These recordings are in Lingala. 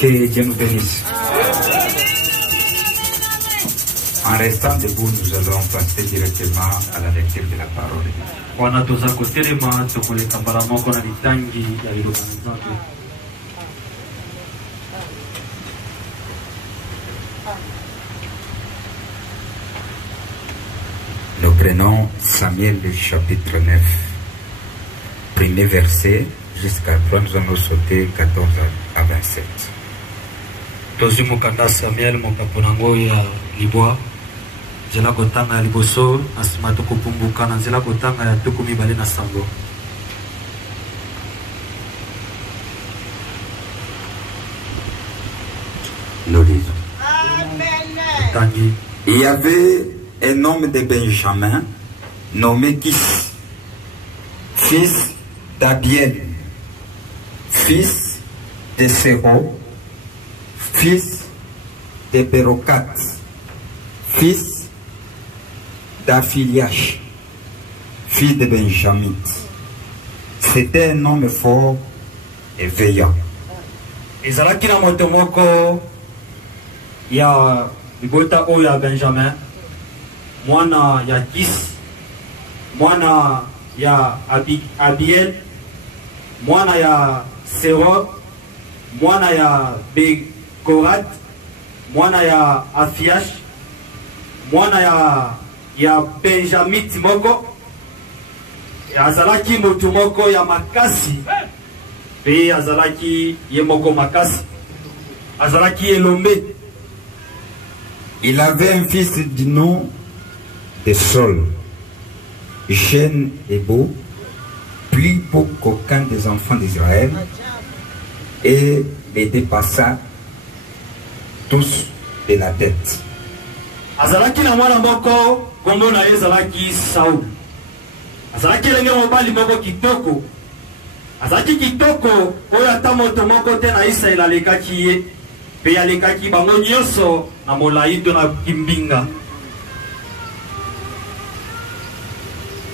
Que Dieu nous bénisse. En restant debout, nous allons passer directement à la lecture de la parole. Nous prenons Samuel chapitre 9, premier verset jusqu'à 3, nous allons sauter 14 à 27. Tozimukanda Samuel mokaponango ya libwa zela kotanga ya liboso asima tokopumbuka na zela kotanga ya tukumi bale na sango. Nous lisons. Il y avait un homme de Benjamin nommé Kis, fils d'Abiel, fils de Séro, fils de Berocat, fils d'Aphiliach, fils de Benjamin. C'était un homme fort et veillant. Ezalaki na moto moko ya libota oyo ya Benjamin, mwana ya Kis, mwana ya Abiel, mwana ya Sero, mwana ya Bekorat, mwana ya Afiash, mwana ya Benjamin moko. Azalaki moto moko ya makasi, pe azalaki ye moko makasi, azalaki elombe. Il avait un fils du nom de Saul, jeune et beau, plus beau qu'aucun des enfants d'Israël, et les dépassa tous de la tête. Azalaki na mwana moko kombo na ye azalaki Saul. Azalaki lenge mobali moko kitoko. Azalaki kitoko oyo ata moto moko te na Israel alekaki ye. Pe alekaki bango nyonso na molai to na kimbinga.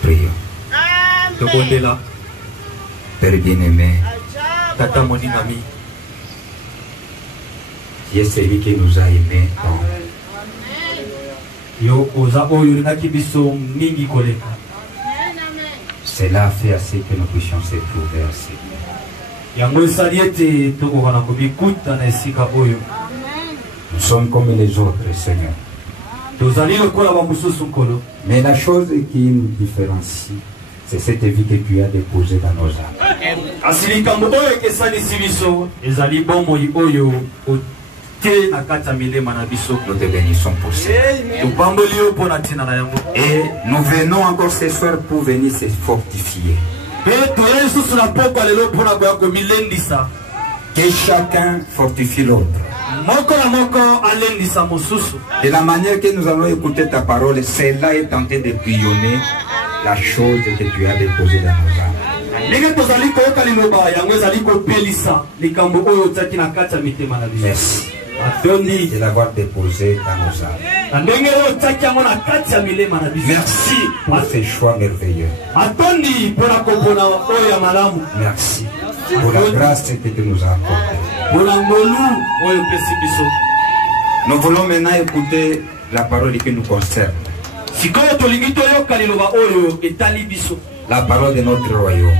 Prions. Tokondela. Père bien-aimé, Tata moningami. tu es celui qui nous a aimés. Yo oza oyo naki biso mingi koleka. Cela a fait assez que nous puissions se trouver assez. Yango esali ete tokokana kobikuta na esika oyo. Nous sommes comme les autres, Seigneur. Tozali lokola ba mususu nkolo. Mais la chose qui nous différencie, c'est cette vie que tu as déposée dans nos âmes. Asilikambo oyo kesalisi biso ezali bomoi oyo te na kati ya milema na biso. Nous te bénissons pour ça. Topamboli yo mpo na ntina na yango. Et nous venons encore ce soir pour venir se fortifier. Pe toya lisusu na pokwa lelo mpo na koya komilendisa. Que chacun fortifie l'autre. Moko na moko alendisa mosusu. De la manière que nous allons écouter ta parole, celle-là est tentée de bouillonner la chose que tu as déposée dans nos âmes. Ndenge tozali koyoka liloba yango ezali kopelisa likambo oyo otiaki na kati ya mitema na biso. Merci Atondi de l'avoir déposé dans nos âmes. na ndenge oyo otiaki yango na kati ya milema na biso. Merci pour ces choix merveilleux. Atondi mpo na kopona oyo ya malamu. Merci pour la grâce que tu nous as accordée. Mpo na ngolu oyo opesi biso. Nous voulons maintenant écouter la parole qui nous concerne. Sikoyo tolingi toyoka liloba oyo etali biso. La parole de notre royaume.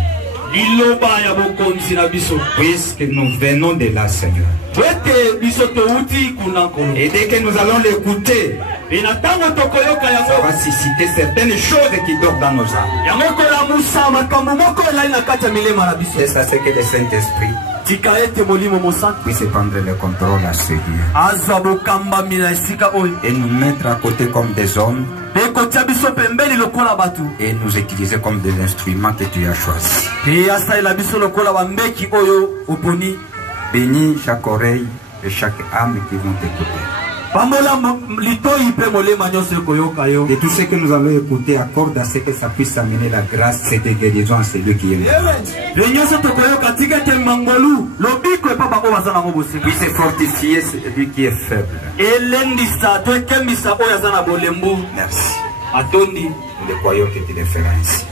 Puisque nous venons de là, Seigneur. Et dès que nous allons l'écouter, ça va susciter certaines choses qui dorment dans nos âmes. Et ça, c'est que le Saint-Esprit puisse prendre le contrôle à ce lieu. Et nous mettre à côté comme des hommes. Et nous utiliser comme des instruments que tu as choisis. Bénis chaque oreille et chaque âme qui vont t'écouter. Et tout ce que nous allons écouter, accorde à ce que ça puisse amener la grâce, cette guérison à celui qui est là. Puisse fortifier celui qui est faible. Merci. Nous le croyons que tu le feras ainsi.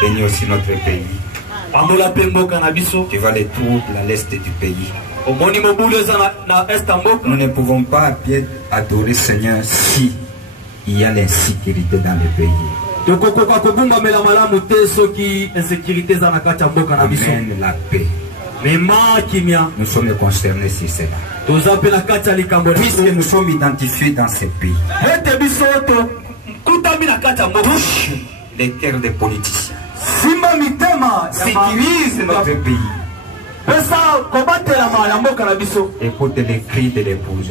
Bénis aussi notre pays. Tu vas les troubles à l'est du pays. Nous ne pouvons pas bien adorer Seigneur si il y a l'insécurité dans le pays. Amène la paix. Nous sommes concernés sur cela. Puisque nous sommes identifiés dans ces pays. Touche les cœurs des politiciens. Sécurise notre pays. Écoute les cris de l'épouse.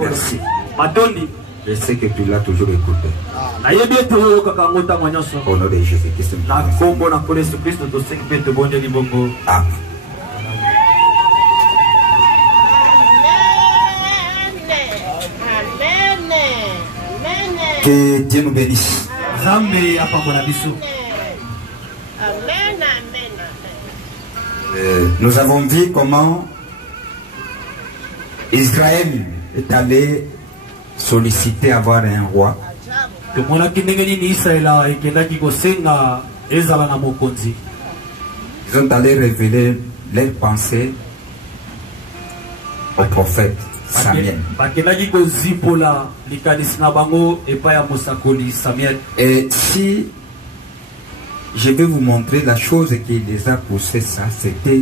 Merci. Je sais que tu l'as toujours écouté. Au nom de Jésus-Christ. Amen. Que Dieu nous bénisse. Nous avons vu comment Israël est allé solliciter avoir un roi. Ils ont allé révéler leurs pensées au prophète Samuel. Et si je vais vous montrer la chose qui les a poussés, ça, c'était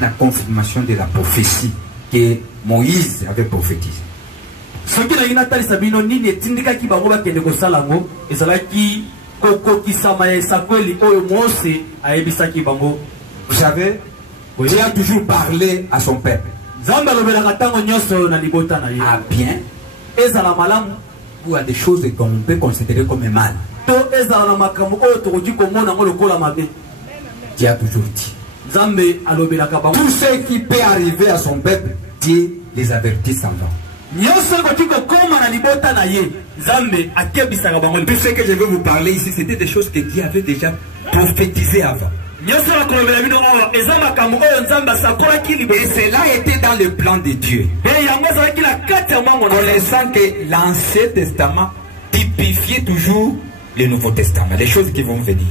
la confirmation de la prophétie que Moïse avait prophétisée. Vous savez, Dieu a toujours parlé à son peuple. À bien ou à des choses qu'on peut considérer comme mal. Dieu a toujours dit. Tout ce qui peut arriver à son peuple, Dieu les avertit sans nom. Tout ce que je veux vous parler ici, c'était des choses que Dieu avait déjà prophétisées avant. Et cela était dans le plan de Dieu. Connaissant que l'Ancien Testament typifiait toujours le Nouveau Testament, les choses qui vont venir.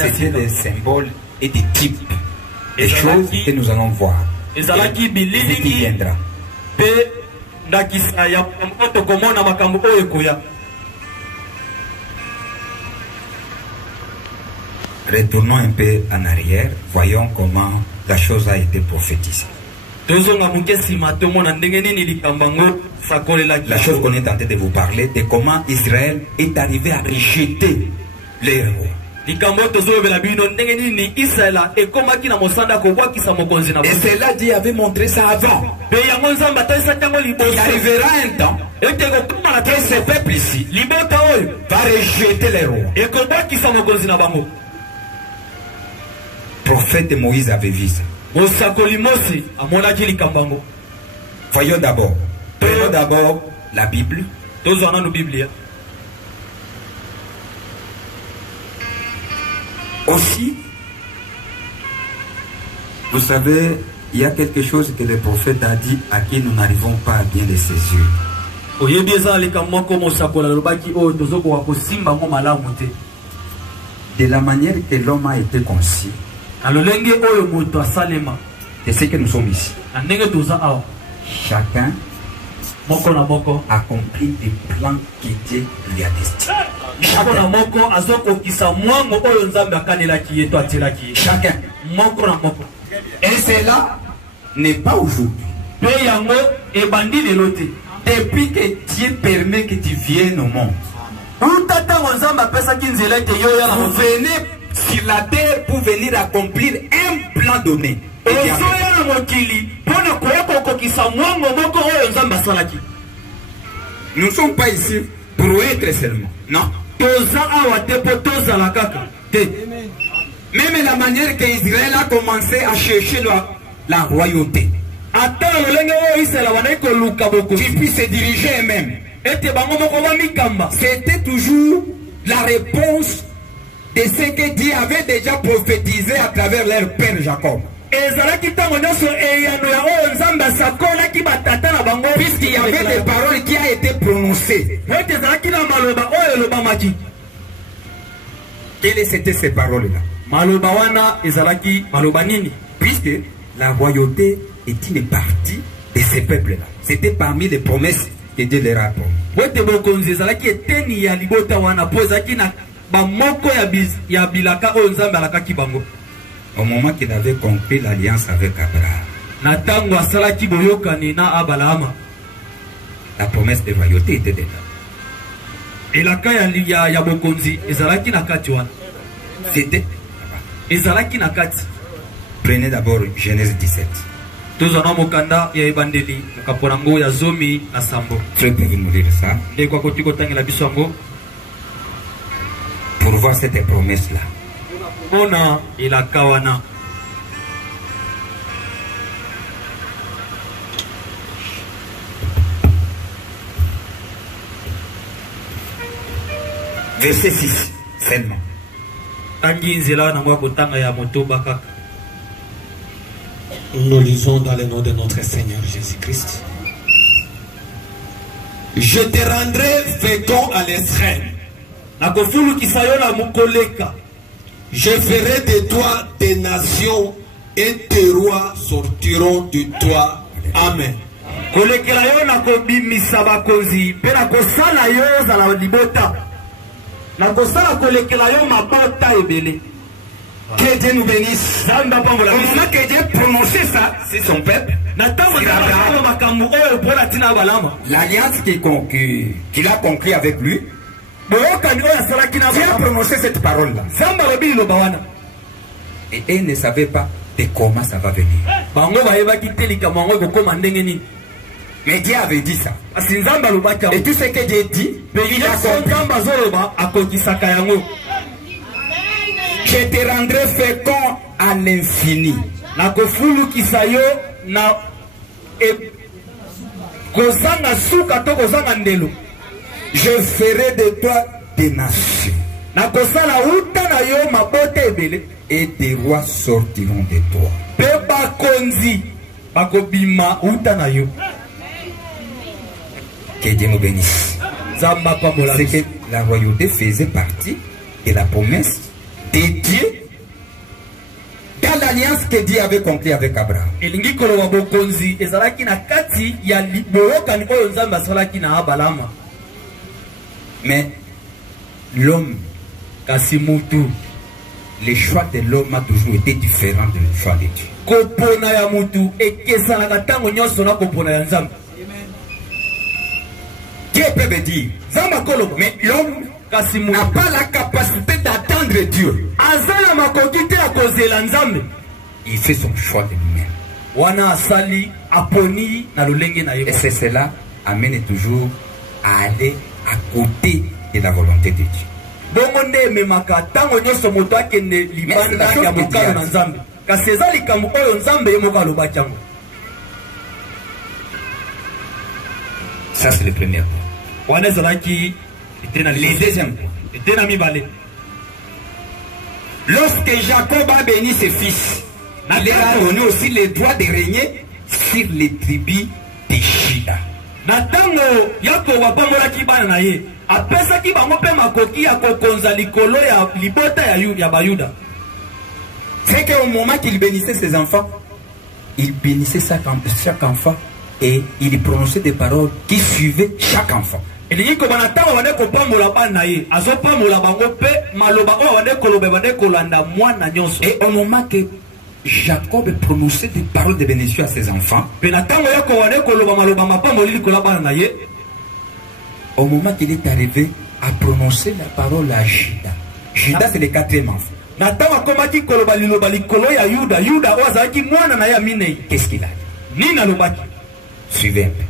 C'était des symboles et des types, des choses que nous allons voir. Et ce qui viendra. Retournons un peu en arrière, voyons comment la chose a été prophétisée. La chose qu'on est tenté de vous parler, de comment Israël est arrivé à rejeter les héros. Et cela, Dieu avait montré ça avant. Il arrivera un temps que ce peuple ici va rejeter les héros. Prophète Moïse avait vu ça. Voyons d'abord. Prenons d'abord la Bible. Aussi, vous savez, il y a quelque chose que le prophète a dit à qui nous n'arrivons pas à bien les saisir. De la manière que l'homme a été conçu, de ce que nous sommes ici, chacun accomplit des plans que Dieu lui a destinés. Chacun. Et cela n'est pas aujourd'hui. Depuis que Dieu permet que tu viennes au monde, vous venez sur la terre pour venir accomplir un plan donné. Nous ne sommes pas ici pour être seulement. Non. Même la manière qu'Israël a commencé à chercher la royauté, qui puisse se diriger eux-mêmes, c'était toujours la réponse de ce que Dieu avait déjà prophétisé à travers leur père Jacob. Puisqu'il y avait des paroles qui ont été prononcées. Quelles étaient ces paroles-là? Puisque la royauté est une partie de ces peuples-là. C'était parmi les promesses que Dieu leur a promis. Au moment qu'il avait conclu l'alliance avec Abraham, la promesse de royauté était dedans. C'était. Prenez d'abord Genèse 17. Frère, pouvez nous lire ça pour voir cette promesse-là. Verset 6 seulement. Nous lisons dans le nom de notre Seigneur Jésus-Christ. Je te rendrai fécond à l'extrême. Je ferai de toi des nations et tes rois sortiront de toi. Amen. Que Dieu nous bénisse. Au moment que Dieu prononçait ça, c'est son peuple. L'alliance qu'il a conclue avec lui, Dieu a prononcé cette parole-là. Et ils ne savaient pas de comment ça va venir. Mais Dieu avait dit ça. Et tout ce que Dieu dit, il a compris. Je te rendrai fécond à l'infini. Je ferai de toi des nations. Et des rois sortiront de toi. Que Dieu nous bénisse. C'est que la royauté faisait partie de la promesse de Dieu dans l'alliance que Dieu avait conclue avec Abraham. Mais l'homme, le choix de l'homme a toujours été différent du choix de Dieu. Dieu peut me dire, mais l'homme n'a pas la capacité d'attendre Dieu. Il fait son choix de lui-même. Et c'est cela amène toujours à aller à côté de la volonté de Dieu. Ça c'est le premier point. Les deuxième point. Lorsque Jacob a béni ses fils, il leur a donné aussi le droit de régner sur les tribus de Juda. C'est qu'au moment qu'il bénissait ses enfants, il bénissait chaque enfant Et il prononçait des paroles qui suivaient chaque enfant. Et au moment que Jacob prononçait des paroles de bénédiction à ses enfants, au moment qu'il est arrivé à prononcer la parole à Judas. Judas, c'est le 4e enfant. Qu'est-ce qu'il a dit? Suivez un peu.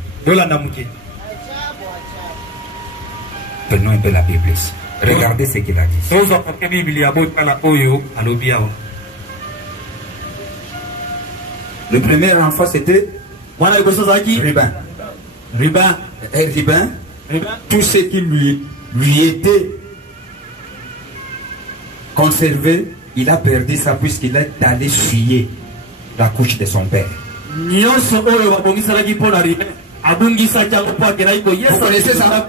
Prenons un peu la Bible ici. Regardez ce qu'il a dit. Le premier enfant, c'était Ruben. Ruben, tout ce qui lui était conservé, il a perdu ça puisqu'il est allé suyer la couche de son père. Vous connaissez ça?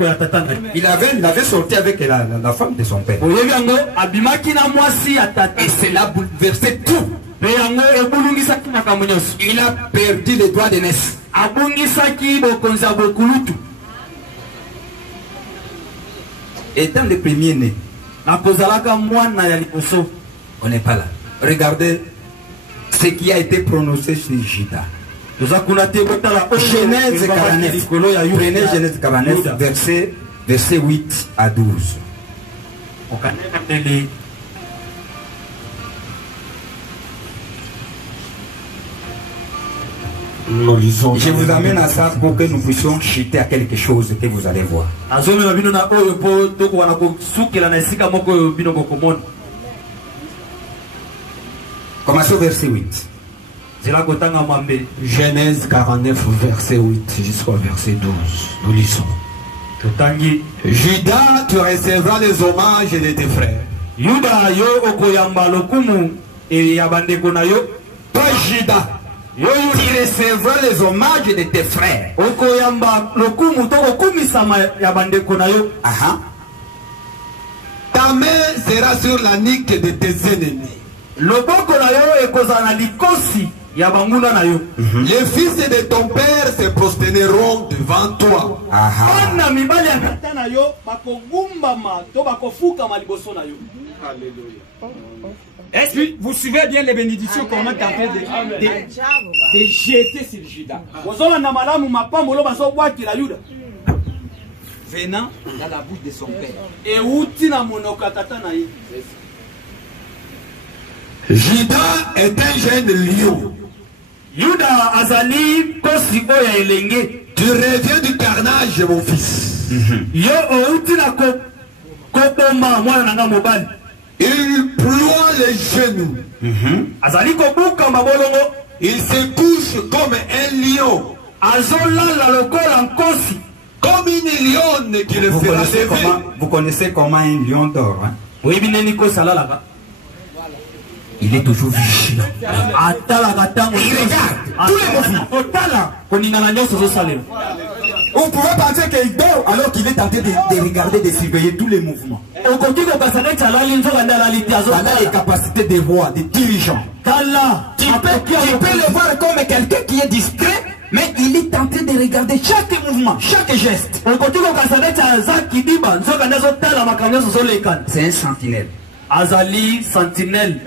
Il avait sorti avec la femme de son père. Et cela bouleversait tout. Il a perdu les droits de naissance. Étant le premier-né, on n'est pas là. Regardez ce qui a été prononcé sur Judas. Genèse 49. Prenez Genèse 49, verset 8 à 12. Je vous amène à ça pour que nous puissions chuter à quelque chose que vous allez voir. Commençons au verset 8. Genèse 49, verset 8 jusqu'au verset 12. Nous lisons. Judas, tu recevras les hommages de tes frères. Toi, Judas, tu recevras les hommages de tes frères. Ta main sera sur la nuque de tes ennemis. Les fils de ton père se prosterneront devant toi. Est-ce que vous suivez bien les bénédictions qu'on est en train de jeter sur Judas? Venant dans la bouche de son père. Judas est un jeune lion. Tu reviens du carnage, mon fils. Il ploie les genoux. Il se couche comme un lion. Comme une lionne qui le fera lever. Vous connaissez comment un lion dort, hein? Il est toujours vigilant. Il regarde tous les mouvements. Vous pouvez penser qu'il dort alors qu'il est en train de regarder, de surveiller tous les mouvements. Voilà les capacités des rois, des dirigeants. Tu peux le voir comme quelqu'un qui est discret, mais il est en train de regarder chaque mouvement, chaque geste. C'est un sentinelle. Azali sentinelle.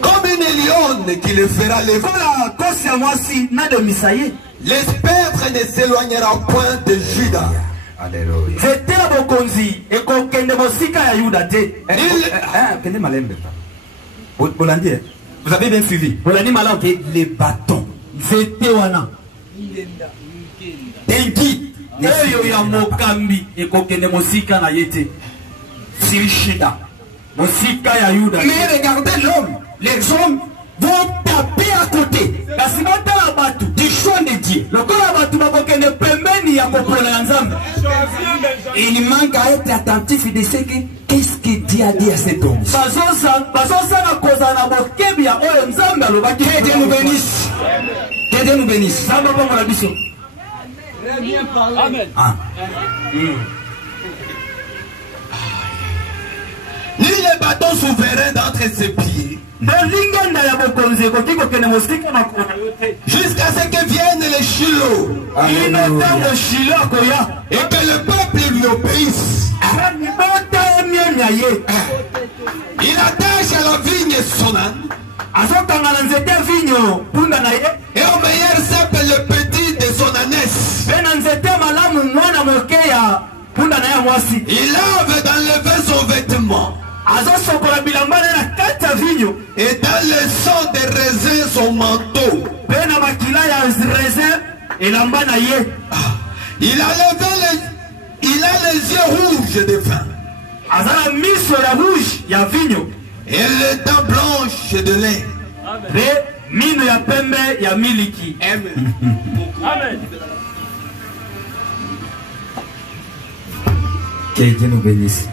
Comme une lionne qui le fera lever. L'espètre ne s'éloignera point de Judas. Alléluia. Vous avez bien suivi. Les bâtons d'un guide. Mais regardez l'homme. Les hommes vont taper à côté du choix de Dieu. Il manque à être attentif de ce qu'est-ce que Dieu a dit à cet homme. Que Dieu nous bénisse. Que Dieu nous bénisse. Amen. Ah. Ni les bâtons souverains d'entre ses pieds. Jusqu'à ce que viennent les Shiloh. Et que le peuple lui obéisse. Il attache à la vigne son âne. Et au meilleur cep le petit de son ânesse. Il lave d'enlever son vêtement. Et dans le sang des raisins son manteau. Il a les yeux rouges de vin. Et les dents blanches de lait. Amen. Que Dieu nous bénisse.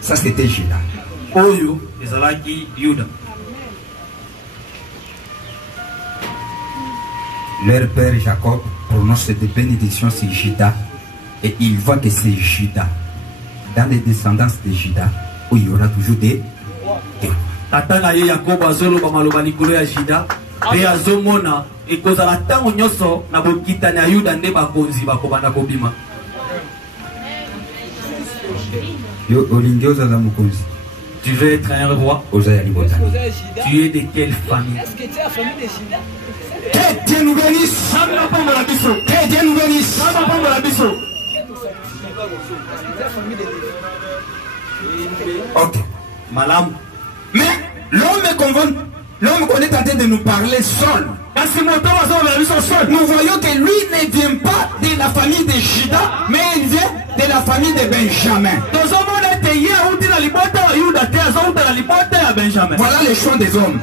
Ça c'était Judas. Leur père Jacob prononce des bénédictions sur Judas et il voit que c'est Judas, dans les descendances de Judas, où il y aura toujours des Tata Jacob azoloba maloba likolo ya Juda pe azomona ekozala tango nyoso na bokitani ya Yuda nde bakonzi bakobanda kobima. Yo olingi ozala mokonzi. Tu veux être un roi? Tu es de quelle famille? Est-ce que tu es la famille de Juda? Que Dieu nous bénisse. Que Dieu nous bénisse. Ok. Malam. Mais l'homme qu'on est en train de nous parler seul. Nous voyons que lui ne vient pas de la famille de Juda, mais il vient de la famille de Benjamin. Voilà les choix des hommes.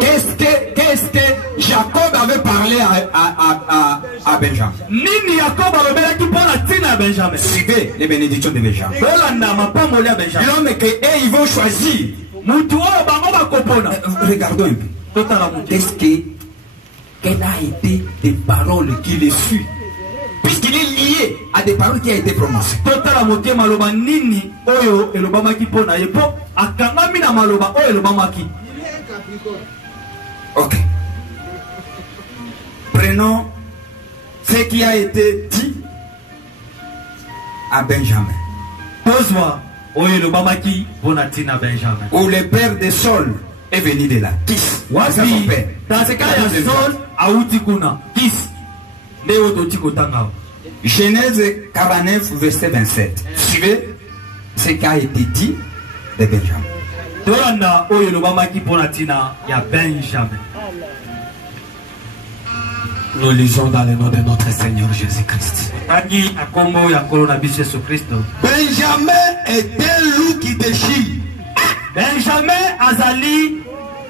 Qu'est-ce que Jacob avait parlé à Benjamin? Suivez les bénédictions de Benjamin. L'homme que ils vont choisir. Regardons un peu. Quelle a été des paroles qu'il est su? Puisqu'il est lié à des paroles qui ont été prononcées. Ok. Prenons ce qui a été dit à Benjamin. Où le père de Saul est venu de là. Kis. C'est son père. Dans ce cas, il y a Saul à Outikuna. Kis. Genèse 49, verset 27. Suivez ce qui a été dit de Benjamin. Nous lisons dans le nom de notre Seigneur Jésus-Christ. Benjamin est un loup qui déchire. Benjamin azali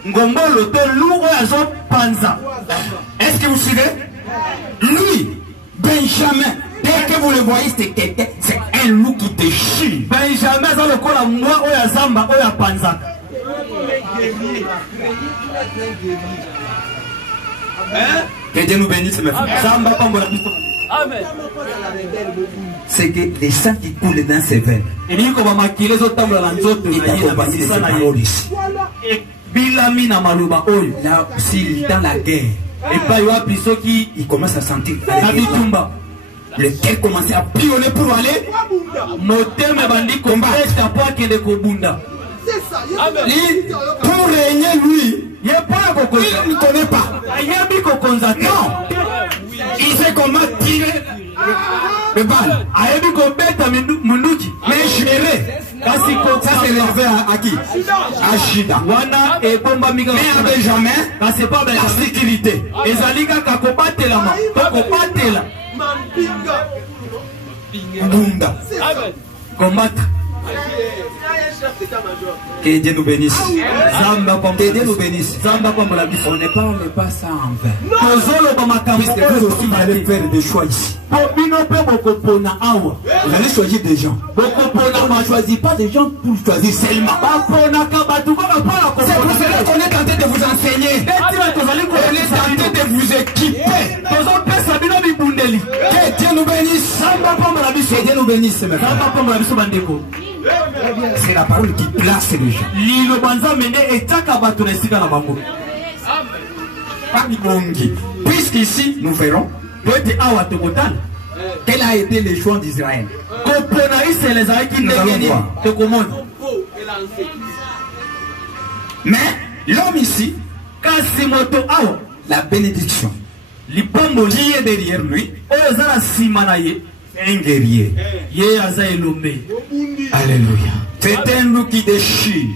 ngombolo to loup azo panza. Est-ce que vous suivez? Lui, Benjamin, dès que vous le voyez, c'est un loup qui déchire. Benjamin azali lokola mwa oya zamba oya panza. Que Dieu nous bénisse, mes frères. Amen. C'est que les sangs qui coulent dans ses veines, il accompagne de ces paroles ici. Là, s'il est dans la guerre, il commence à sentir le cœur commence à pionner pour aller. Pour régner lui, il ne connaît pas. Non. Il sait comment tirer le bal. Mais gérer. Ça c'est élevé à qui? À Juda. Mais à Benjamin, c'est pas la sécurité. Bunda. Combattre. Que Dieu nous bénisse. Que Dieu nous bénisse. On ne parle pas ça en vain. Puisque vous aussi vous allez faire des choix ici. Vous allez choisir des gens. On ne choisit pas des gens pour choisir seulement. C'est pour cela qu'on est tenté de vous enseigner. On est tenté de vous équiper. Que Dieu nous bénisse. Que Dieu nous bénisse. C'est la parole qui place les gens. Puisqu'ici, nous verrons quel a été le choix d'Israël. Mais l'homme ici, la bénédiction qui est derrière lui, un guerrier. Alléluia. C'est un loup qui déchire.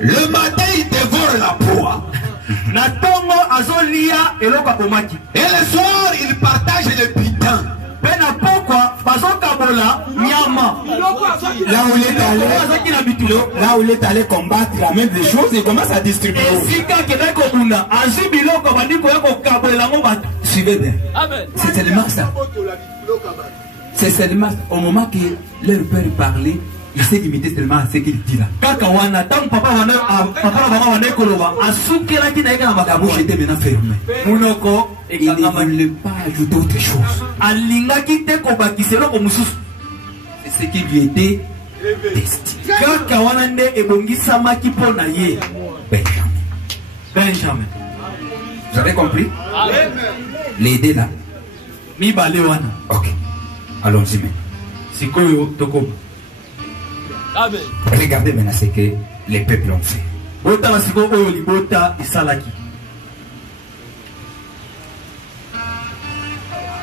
Le matin, il dévore la proie. Et le soir, il partage le butin. Là où il est allé combattre la même des choses, il commence à distribuer. Suivez bien. C'est seulement ça. C'est seulement au moment que leur père parlait, il s'est limité seulement à ce qu'il dit là. La bouche était maintenant fermée. Il ne voulait pas ajouter autre chose. C'est ce qui lui était destiné. Benjamin. Vous avez compris? L'aider là. Ok. Allons-y maintenant. Regardez maintenant ce que les peuples ont fait.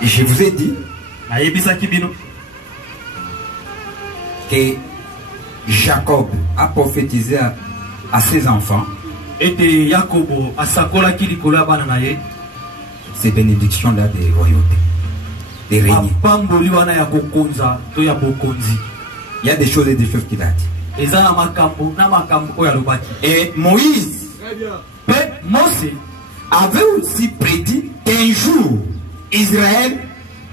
Je vous ai dit que Jacob a prophétisé à ses enfants ces bénédictions-là des royautés, des régnes. Il y a des choses et des choses qu'il a dit. Et Moïse avait aussi prédit qu'un jour, Israël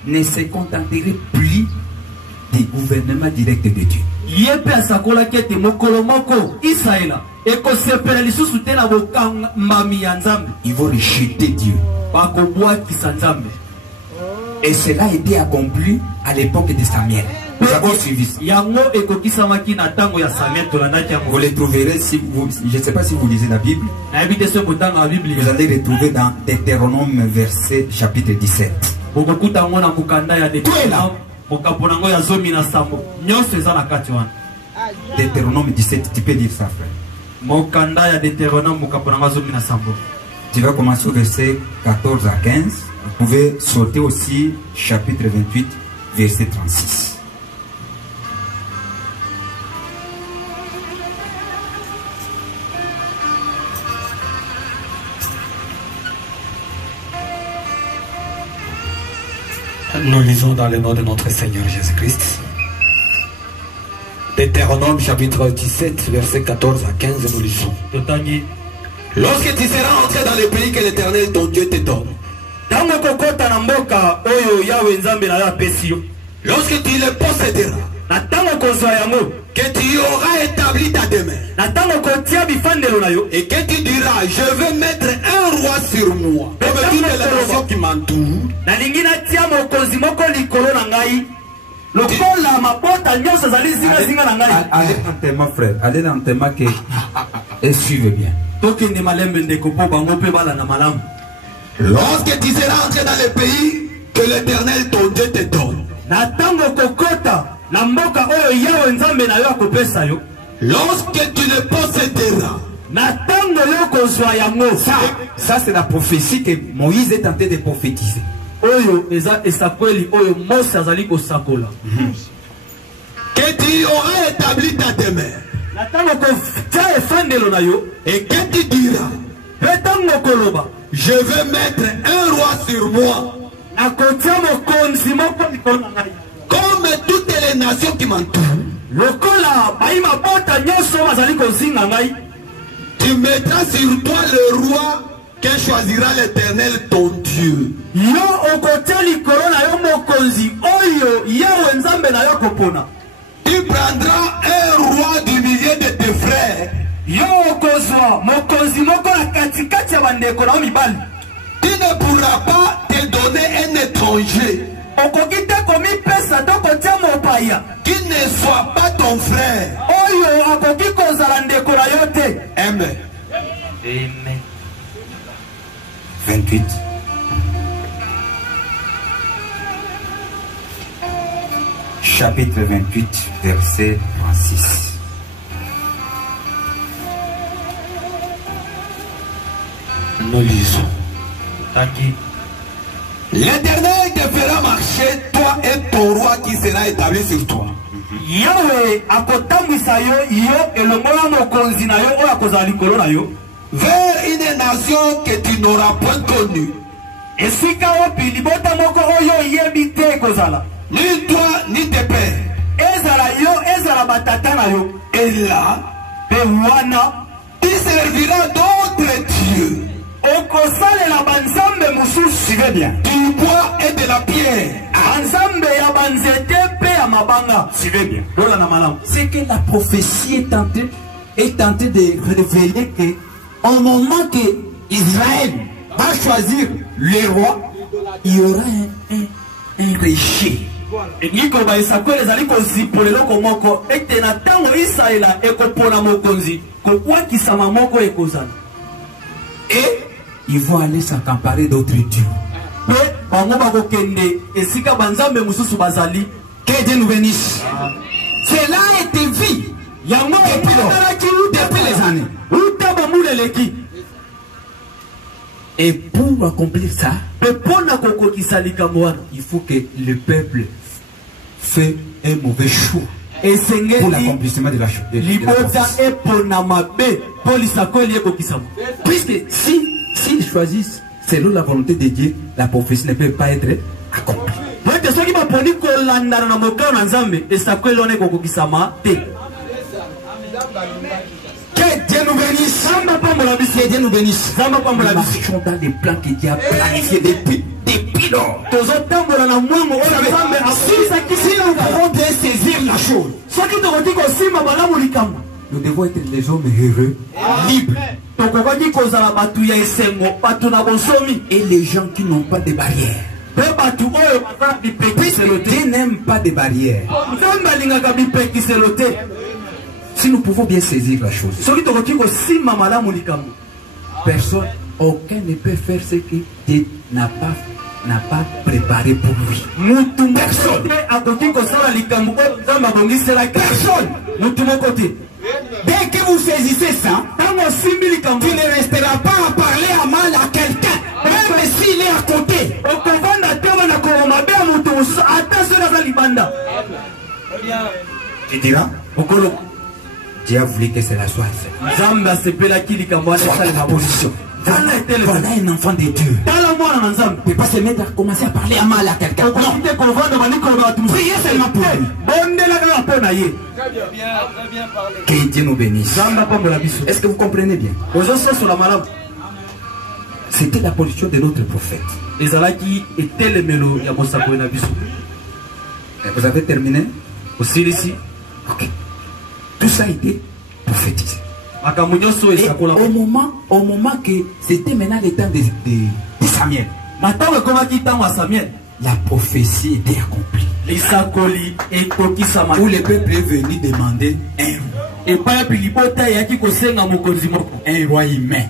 ne se contenterait plus des gouvernements directs de Dieu. Ils vont rejeter Dieu. Et cela a été accompli à l'époque de Samuel. Nous avons suivi ça. Vous les trouverez si vous, je ne sais pas si vous lisez la Bible. Vous allez retrouver dans Deutéronome verset chapitre 17. Tout est là. Deutéronome 17, tu peux dire ça, frère. Tu vas commencer au verset 14 à 15. Vous pouvez sauter aussi chapitre 28, verset 36. Nous lisons dans le nom de notre Seigneur Jésus-Christ. Deutéronome chapitre 17, verset 14 à 15, nous lisons. Lorsque tu seras entré dans le pays que l'Éternel ton Dieu te donne, lorsque tu le posséderas, que tu auras établi ta demeure, et que tu diras, je veux mettre un roi sur moi, comme toutes les nations qui m'entourent. Allez lentement, frère. Allez lentement et suivez bien. Lorsque tu seras entré dans le pays que l'Éternel ton Dieu te donne, lorsque tu le posséderas, ça c'est la prophétie que Moïse est tenté de prophétiser. Que tu auras établi ta demeure, et que tu diras, je veux mettre un roi sur moi, comme toutes les nations qui m'entourent. Tu mettras sur toi le roi que choisira l'Éternel ton Dieu. Tu prendras un roi du milieu de tes frères. Tu ne pourras pas te donner un étranger. mopaya qui ne soit pas ton frère. oyo akoki kozala ndeko na yo te. Amen. Amen. 28. Chapitre 28, verset 36. Nous lisons. Tangi. L'Éternel te fera marcher, toi et ton roi qui sera établi sur toi. Yahweh akotambwisa yo elongola mokonzi na yo oyo akozala likolo na yo vers une nation que tu n'auras point connue. esika opi libota moko oyo oyebi te ekozala Ni toi ni tes pères. ezala yo ezala batata na yo. Et là, mpe wana tu serviras d'autres dieux, okosalela banzambe mosusu. Suivez bien. du bois et de la pierre. banzambe ya banzete mpe ya mabanga. Suivez bien. Lola na malamu. C'est que la prophétie est tentée de révéler que au moment que Israël va choisir le roi, il y aura un rejet. Nikoba esakwele ezali kozipola eloko moko ete na ntango Israela ekopona mokonzi kokwakisama moko ekozala. Et ils vont aller s'accaparer d'autres dieux. Mpe bango bakokende esika banzambe mosusu bazali. Que Dieu nous bénisse. Cela a été vu Yango depuis les années. uta bamuleleki. Et pour accomplir ça, Mpe mpona kokokisa likambo wana il faut que le peuple fait un mauvais choix pour esengeli l'accomplissement de la libota prophétie. epona mabe mpo lisakweli ekokisama. Puisque s'ils choisissent selon la volonté de Dieu, la prophétie ne peut pas être accomplie. ete soki baponi kolandana na mokao na nzambe esakweli wana ekokokisama te. Que Dieu nous bénisse. Zamba pambola biso. Que Dieu nous bénisse. Zamba Nous pambola biso. marchons dans les plans que Dieu a planifiés depuis lors. tozotambola na mwango oyo nzambe Si akisaki nous pouvons bien saisir la chose, soki tokoki kosimba malamu likambo nous devons être des hommes heureux, libres. tokokoki kozala bato ya esengo bato na bonsomi Et les gens qui n'ont pas de barrières. mpe bato oyo baza bipekiselo te. Dieu n'aime pas de barrières. nzambe alingaka bipekiselo te. Si nous pouvons bien saisir la chose, soki tokoki kosimba malamu likambo personne, aucun ne peut faire ce que Dieu n'a pas préparé pour lui. mutu moko te akoki kosala likambo oyo nzambe abongiselaki Personne. mutu moko te. Dès que vous saisissez ça, ntango osimbi likambo tu ne resteras pas à parler à mal à quelqu'un, même s'il est à côté. okovanda te wana kolo mabe ya moto mosusu ata soki aza libanda. Tu diras, okolo Dieu a voulu que cela soit fait. nzambe asepelaki likambo wana Voilà esalema la position. Voilà un enfant de Dieu. tala mwana na nzambe. Ne peut pas se mettre à commencer à parler à mal à quelqu'un. Non. okoki te kovanda balikolo bato mosusu. Priez seulement pour lui. bondelaka na mpo na ye. Que Dieu nous bénisse. nzambe apambola biso. Est-ce que vous comprenez bien? ozososola malamu. C'était la position de notre prophète. ezalaki etelemelo ya mosakoli na biso. Vous avez terminé? osilisi Ok. Tout ça a été prophétisé. makambo nyonso Et esakolaka. au moment que c'était maintenant le temps de Samuel, na ntango ekomaki ntango ya samuel la prophétie était accomplie. lisakoli ekokisama. Où le peuple est venu demander un roi. epai epi libota eyaki kosenga mokonzi moko. Un roi humain.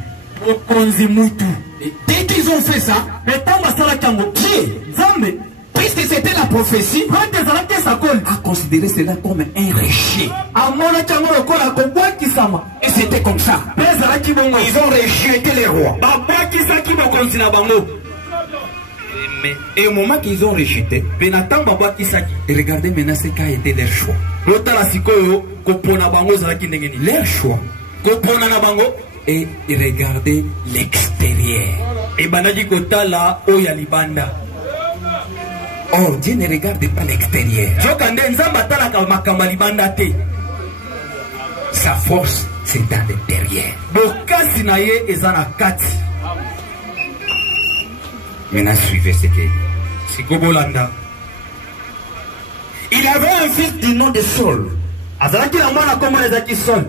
mokonzi mutu. Et dès qu'ils ont fait ça, me ntango asalaki yango Dieu, nzambe puisque c'était la prophétie, ete ezalaki esakoli a considéré cela comme un rejet. amonaki yango lokola kobwakisama. Et c'était comme ça. mpe ezalaki bongo Ils ont rejeté les rois. babwakisaki mokonzi na bango. Et au moment qu'ils ont rejeté, mpe na ntango babwakisaki regardez maintenant ce qu'a été leur choix. lotala sikoyo kopona bango ezalaki ndenge nini. Leur choix. kopona na bango Et regardez l'extérieur. ebandaki kotala oyo ya libanda. Or, Dieu ne regarde pas l'extérieur. soka nde nzambe atalaka makambo ya libanda te. Sa force, c'est dans l'intérieur. bokasi na ye eza na kati. Maintenant, suivez ce qu'il dit. siko bolanda. Il avait un fils du nom de Saul. azalaki na mwana kombo ezalaki sol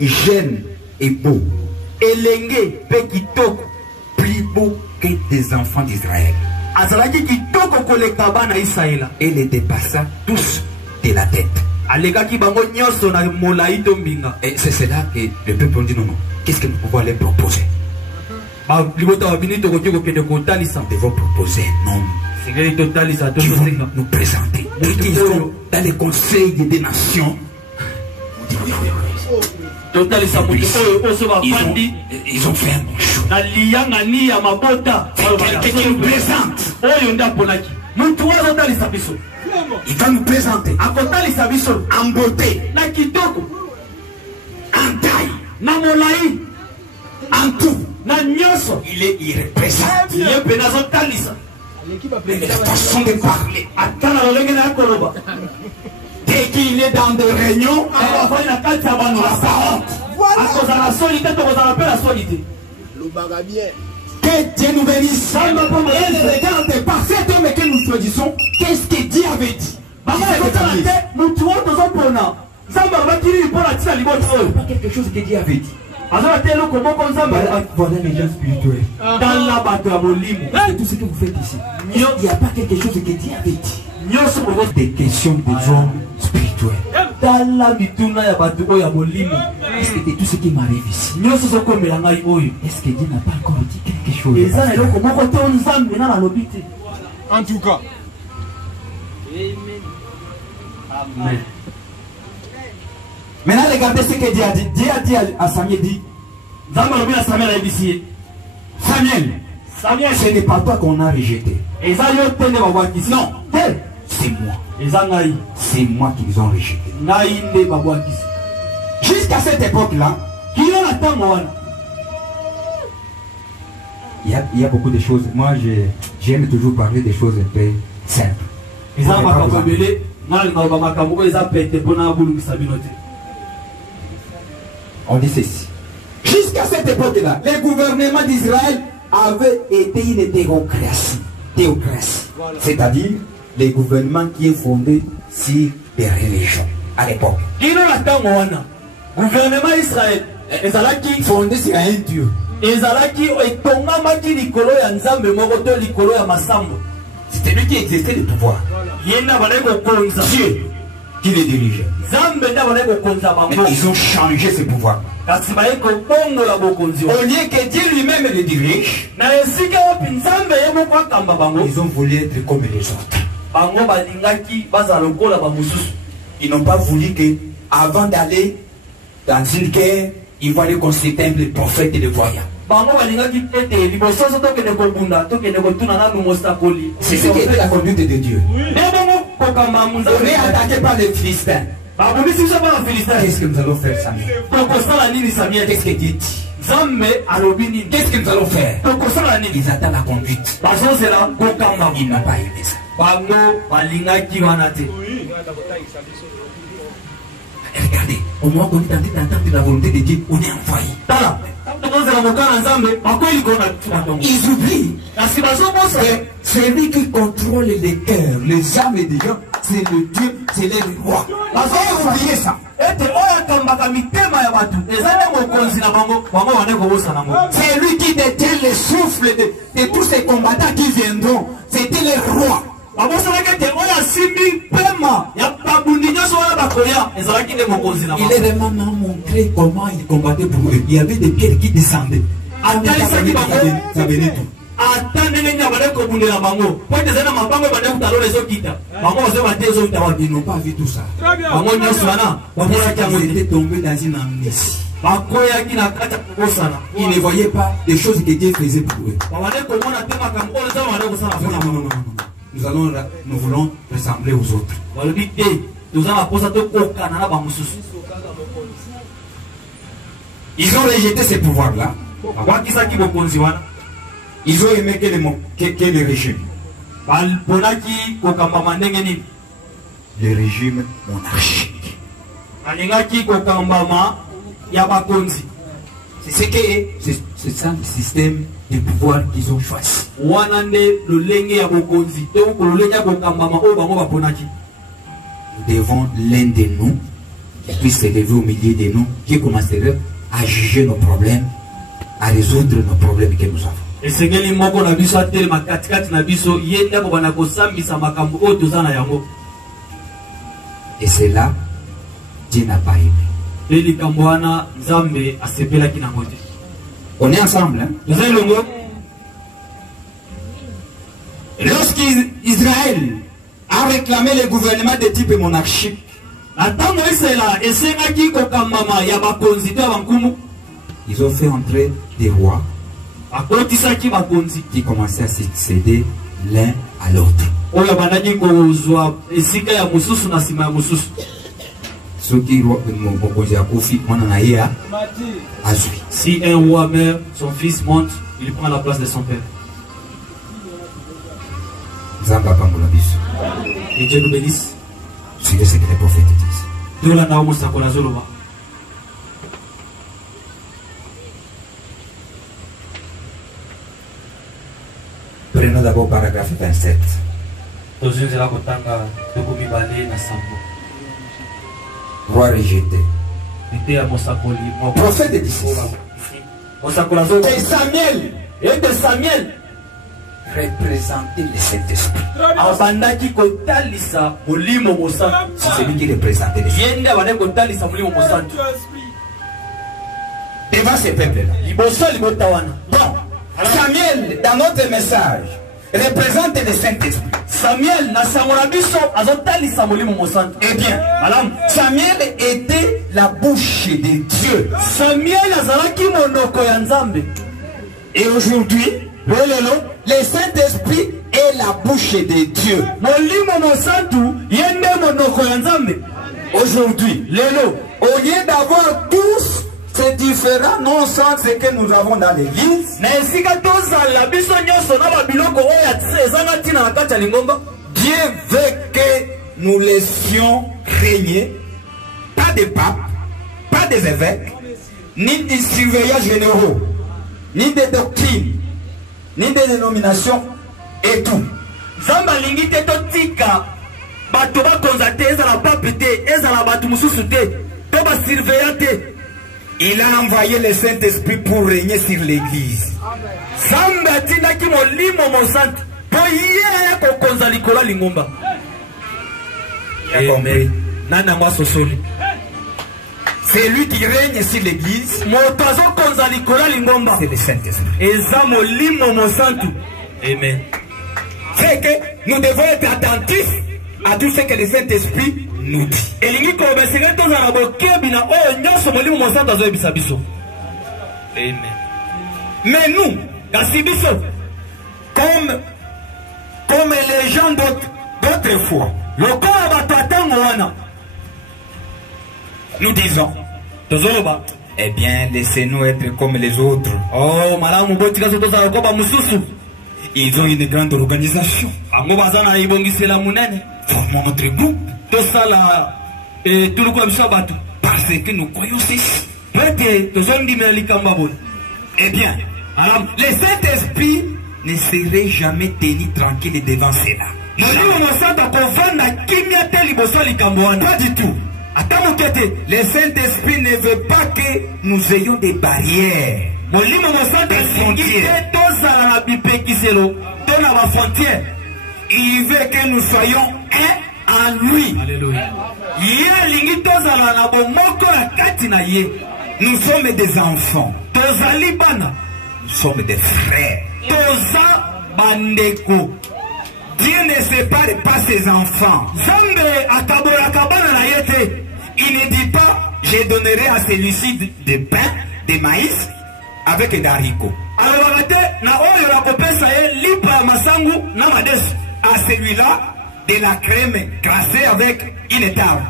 Jeune et beau. elenge mpe kitoko. Plus beau que des enfants d'Israël. azalaki kitoko koleka bana Israela. Et les dépassa tous de la tête. Et c'est cela que le peuple dit non, non. Qu'est-ce que nous pouvons aller proposer? Nous devons proposer un homme qui vont nous présenter. Ils sont dans les conseils des nations. Ils ont fait un bon choix. Quelqu'un qui nous présente. Il va nous présenter en beauté, en taille, en tout. Il représente. La façon de parler. Dès qu'il est dans des réunions, que Dieu nous bénisse. Et regarde, par cet homme que nous choisissons, qu'est-ce que Dieu avait dit? Pas quelque chose que Dieu avait dit. Voilà les gens spirituels. C'est tout ce que vous faites ici. Il n'y a pas quelque chose que Dieu avait dit. Des questions des hommes spirituels. Est-ce que c'est tout ce qui m'arrive ici? Est-ce que Dieu n'a pas encore dit quelque chose? En tout cas. Amen. Maintenant, regardez ce que Dieu a dit. Dieu a dit à Samuel, Samuel, ce n'est pas toi qu'on a rejeté. Non, c'est moi. C'est moi qui les ont rejetés. Jusqu'à cette époque-là, il y a beaucoup de choses. Moi, j'aime toujours parler des choses un peu simples. On dit ceci. Jusqu'à cette époque-là, le gouvernement d'Israël avait été une théocratie. Voilà. C'est-à-dire le gouvernement qui est fondé sur des religions à l'époque. Le gouvernement d'Israël est fondé sur un Dieu. C'était lui qui exerçait le pouvoir. Dieu qui les dirigeait. Mais ils ont changé ce pouvoir. Au lieu que Dieu lui-même les dirige, ils ont voulu être comme les autres. Ils n'ont pas voulu que, avant d'aller dans une guerre, il fallait consulter les prophètes et les voyants. C'est ce qui était la conduite de Dieu. On est attaqué par les Philistins. Qu'est-ce que nous allons faire, Samuel? Qu'est-ce que Dieu dit? Qu'est-ce que nous allons faire? Ils attendent la conduite. Ils n'ont pas aimé ça. Regardez, au moment qu'on est en train d'entendre la volonté de Dieu, on est envahi. Ils oublient que celui qui contrôle les cœurs, les âmes des gens, c'est le Dieu, c'est le roi. Ils ont oublié ça. C'est lui qui détient le souffle de tous ces combattants qui viendront. C'était le roi. Il est vraiment montré comment il combattait pour eux. Il y avait des pierres qui descendaient. Ça venait tout. Ils n'ont pas vu tout ça. Ils étaient tombés dans une amnésie. Ils ne voyaient pas les choses que Dieu faisait pour eux. Non. Nous voulons ressembler aux autres. Ils ont rejeté ces pouvoirs-là. Ils ont aimé que le régime. Le régime monarchique. C'est ça le système de pouvoir qu'ils ont choisi. Nous devons l'un de nous qui puisse se lever au milieu de nous, qui commencerait à juger nos problèmes, à résoudre nos problèmes que nous avons. Et c'est là, Dieu n'a pas aimé. On est ensemble, hein? Lorsqu'Israël a réclamé le gouvernement de type monarchique, ils ont fait entrer des rois qui commençaient à succéder l'un à l'autre. Si un roi meurt, son fils monte, il prend la place de son père. Et Dieu nous bénisse. Suivez ce que les prophètes disent. Prenons d'abord paragraphe 27. Roi rejeté. Prophète dit et Samuel représentait le Saint-Esprit. C'est celui qui représentait le Saint-Esprit. Devant ces peuples-là. Bon, Samuel, dans notre message, représente le Saint-Esprit. Samuel, eh bien, Samuel était la bouche de Dieu. Et aujourd'hui, le Saint-Esprit est la bouche de Dieu. Aujourd'hui, au lieu d'avoir tous ces différents non-sens que nous avons dans l'église, Dieu veut que nous laissions régner, pas de papes, pas des évêques, ni des surveillants généraux, ni des doctrines, ni des dénominations et tout. Il a envoyé le Saint-Esprit pour régner sur l'église. C'est lui qui règne sur l'église. C'est le Saint-Esprit. Amen. C'est que nous devons être attentifs à tout ce que le Saint-Esprit nous dit. Amen. Mais nous, comme les gens d'autrefois, nous disons, eh bien, laissez-nous être comme les autres. Ils ont une grande organisation. Formons notre groupe. Parce que nous croyons ceci. Eh bien, le Saint-Esprit ne serait jamais tenu tranquille devant cela. Pas du tout. Le Saint-Esprit ne veut pas que nous ayons des barrières. Des frontières. Il veut que nous soyons un en lui. Alléluia. Nous sommes des enfants. Nous sommes des frères. Dieu ne sépare pas ses enfants. Il ne dit pas, je donnerai à celui-ci des pains, des maïs, avec des haricots. À celui-là, de la crème crassée avec une table.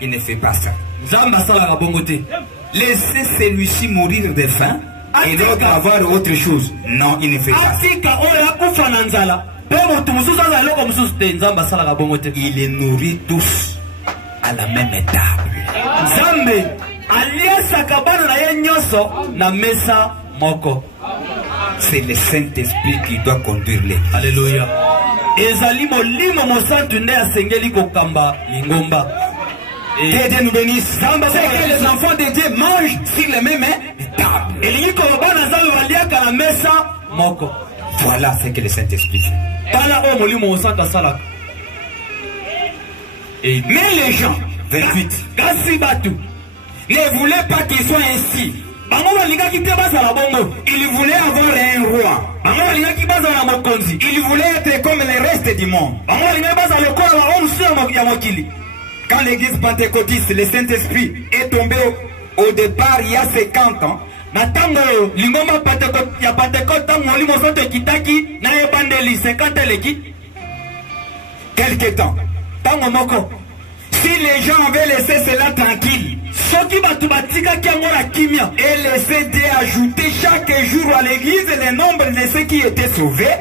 Il ne fait pas ça. Laissez celui-ci mourir de faim et l'autre avoir autre chose. Non, il ne fait pas ça. Il les nourrit tous à la même table. C'est le Saint-Esprit qui doit conduire les. Alléluia. Que Dieu nous bénisse. C'est que les enfants de Dieu mangent sur les mêmes tables. Voilà ce que le Saint-Esprit fait. Mais les gens, 28, ne voulaient pas qu'il soit ainsi. Il voulait avoir un roi. Il voulait être comme le reste du monde. Quand l'église pentecôtiste, le Saint-Esprit est tombé au départ il y a 50 ans, quelque temps. Si les gens avaient laissé cela tranquille et laissé d'ajouter chaque jour à l'église le nombre de ceux qui étaient sauvés,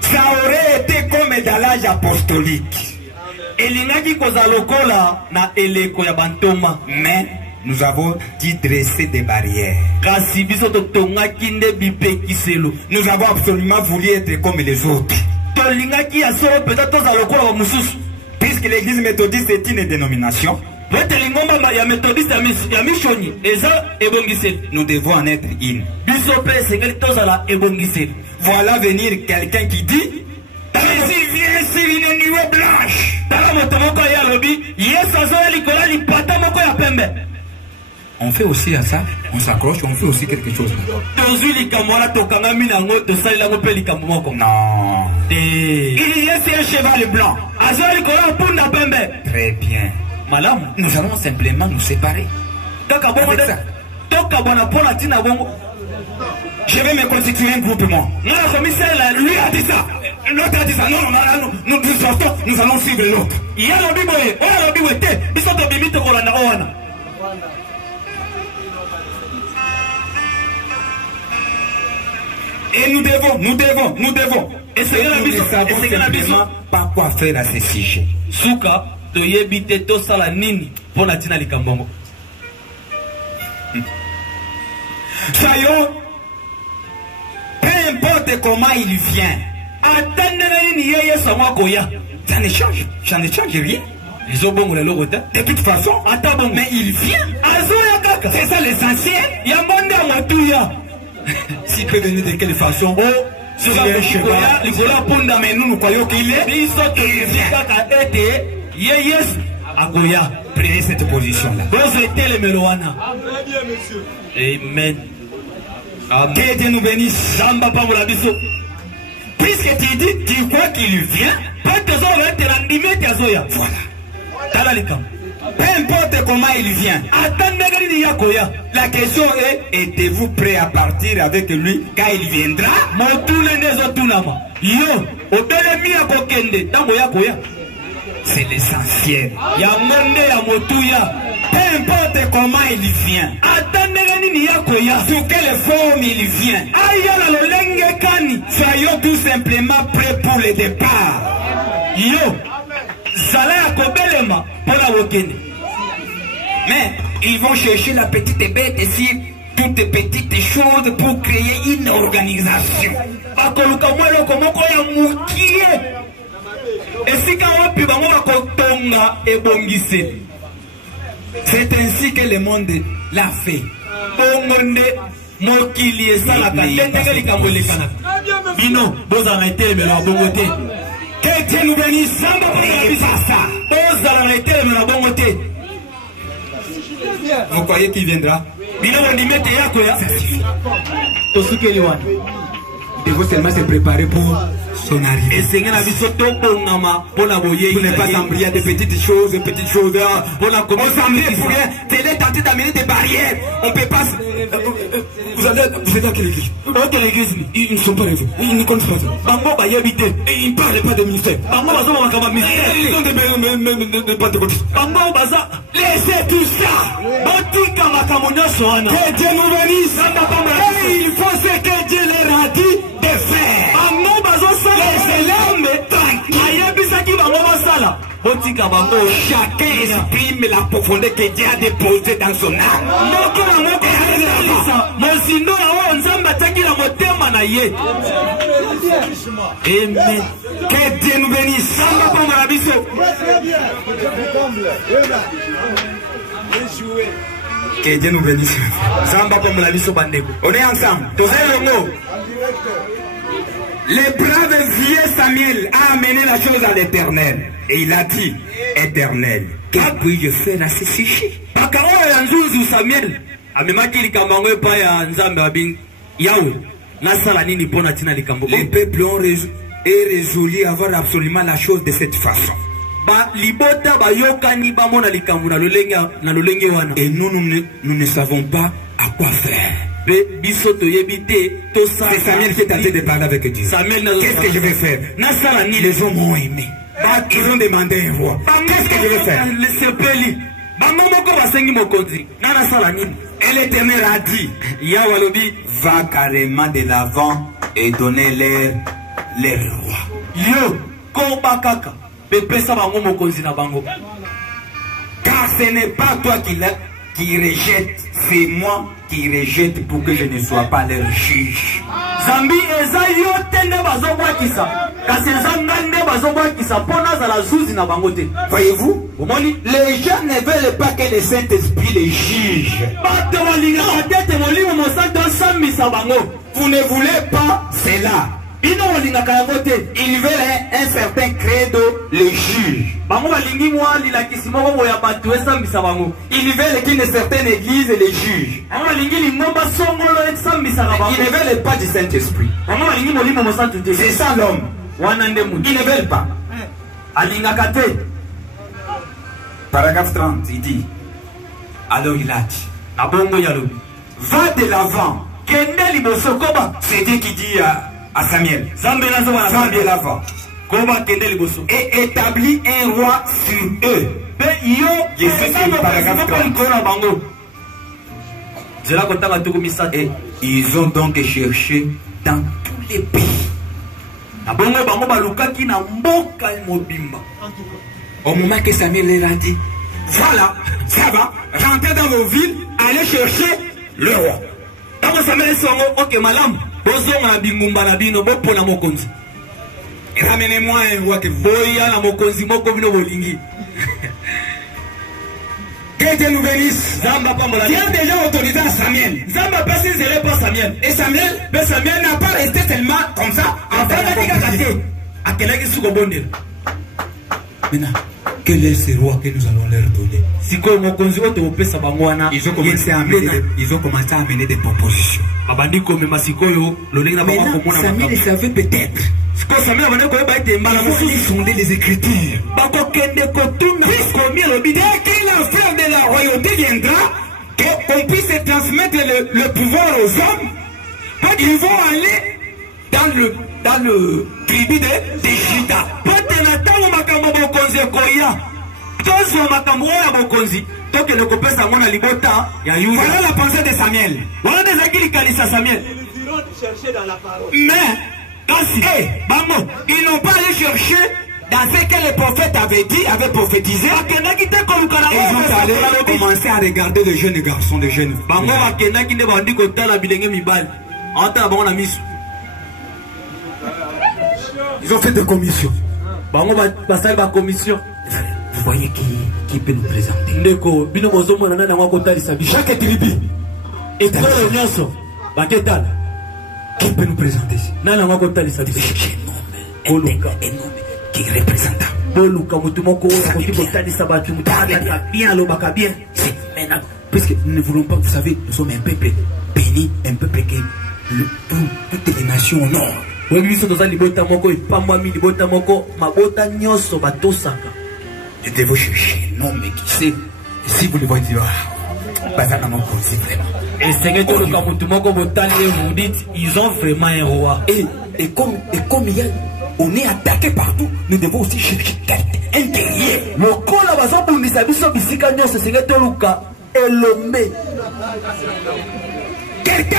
ça aurait été comme dans l'âge apostolique. Mais nous avons dû dresser des barrières. Nous avons absolument voulu être comme les autres. Puisque l'église méthodiste est une dénomination, nous devons en être une. Voilà venir quelqu'un qui dit: viens sur une nuée blanche. On fait aussi à ça, on s'accroche, on fait aussi quelque chose. Non. Il y a un cheval blanc. Très bien. Nous allons simplement nous séparer. Avec ça. Je vais me constituer un groupement. Lui a dit ça. L'autre a dit ça. Non, nous sortons, nous allons suivre l'autre. Et nous devons. Et nous ne savons simplement pas quoi faire à ce sujet. Soyons, peu importe comment il vient, ça ne change rien. De toute façon, mais il vient. C'est ça l'essentiel. S'il peut venir de quelle façon, mais nous croyons qu'il est. Prenez cette position-là. Amen. Que Dieu nous bénisse. Puisque tu dis, tu crois qu'il vient, voilà. Peu importe comment il vient. La question est, êtes-vous prêt à partir avec lui quand il viendra? C'est l'essentiel. Peu importe comment il vient, sous quelle forme il vient, soyons tout simplement prêts pour le départ. Mais ils vont chercher la petite bête ici, toutes petites choses pour créer une organisation. C'est ainsi que le monde l'a fait. Que Dieu nous bénisse. Vous croyez qu'il viendra? Il faut seulement se préparer pour son arrivée. Vous n'êtes pas embrouillé de petites choses. On s'embrouille pour rien. T'es tenté d'amener des barrières. On peut pas. Vous êtes dans quelle église? Quelle église? Ils ne sont pas réveillés. Ils ne connaissent pas ça. Ils ne parlent pas de ministère. Ils sont de pentecôtistes. Laissez tout ça. Que Dieu nous bénisse. Et il faut ce que Dieu leur a dit de faire. Laissez-les tranquilles. Chacun exprime la profondeur que Dieu a déposée dans son âme. Amen. Que Dieu nous bénisse. Que Dieu nous bénisse. On est ensemble. Le brave vieux Samuel a amené la chose à l'Éternel. Et il a dit, Éternel, que puis-je faire à ce sujet? Samuel, les peuples ont résolu avoir absolument la chose de cette façon. Et nous ne savons pas à quoi faire. C'est Samuel qui est en train de parler avec Dieu. Qu'est-ce que je vais faire? Les hommes ont aimé. Ils ont demandé un roi. Qu'est-ce que je vais faire? Et l'Éternel a dit, va carrément de l'avant et donnez-leur les rois. Car ce n'est pas toi qui rejette, c'est moi qui rejette pour que je ne sois pas leur juge. Zambi ezayo tende bazobwakisa kasi ezangande bazobwakisa pona za la zuzi na bangote. Voyez-vous, les gens ne veulent pas que le Saint-Esprit les juge. Vous ne voulez pas cela. Ils veulent un certain credo, les juge. Ils veulent qu'une certaine église les juge. Ils ne veulent pas du Saint-Esprit. C'est ça l'homme. Ils ne veulent pas. Paragraphe 30, il dit, alors il a dit, va de l'avant. C'est Dieu qui dit à Samuel, va de l'avant et établit un roi sur eux. Je sais que le paragraphe 30. Et ils ont donc cherché dans tous les pays. Au moment que Samuel leur a dit, voilà, ça va, rentrez dans vos villes, allez chercher le roi. Ramenez-moi un roi que vous. Que Dieu nous bénisse. Dieu a déjà autorisé à Samuel. Et Samuel n'a pas resté tellement comme ça. Maintenant, quel est ce roi que nous allons leur donner? Ils ont commencé à amener des propositions. Maintenant, Samuel savait peut-être. Il faut sonder les Écritures. Dès que l'enfer de la royauté viendra, qu'on puisse transmettre le pouvoir aux hommes, ils vont aller dans le tribu de Juda. Voilà la pensée de Samuel. Mais ils n'ont pas allé chercher dans ce que le prophète avait dit, avait prophétisé. Ils ont allé commencer à regarder les jeunes garçons, les jeunes filles. Ils ont fait des commissions. Vous voyez qui peut nous présenter? Chaque tribu est qui peut nous présenter? Un homme qui est représentant. Puisque nous ne voulons pas, vous savez, nous sommes un peuple béni, un peuple qui toutes les nations honorent. Nous devons chercher un homme qui sait, si vous le voyez, vraiment. Et vous dites, ils ont vraiment un roi. Et comme on est attaqué partout, nous devons aussi chercher un guerrier. Quelqu'un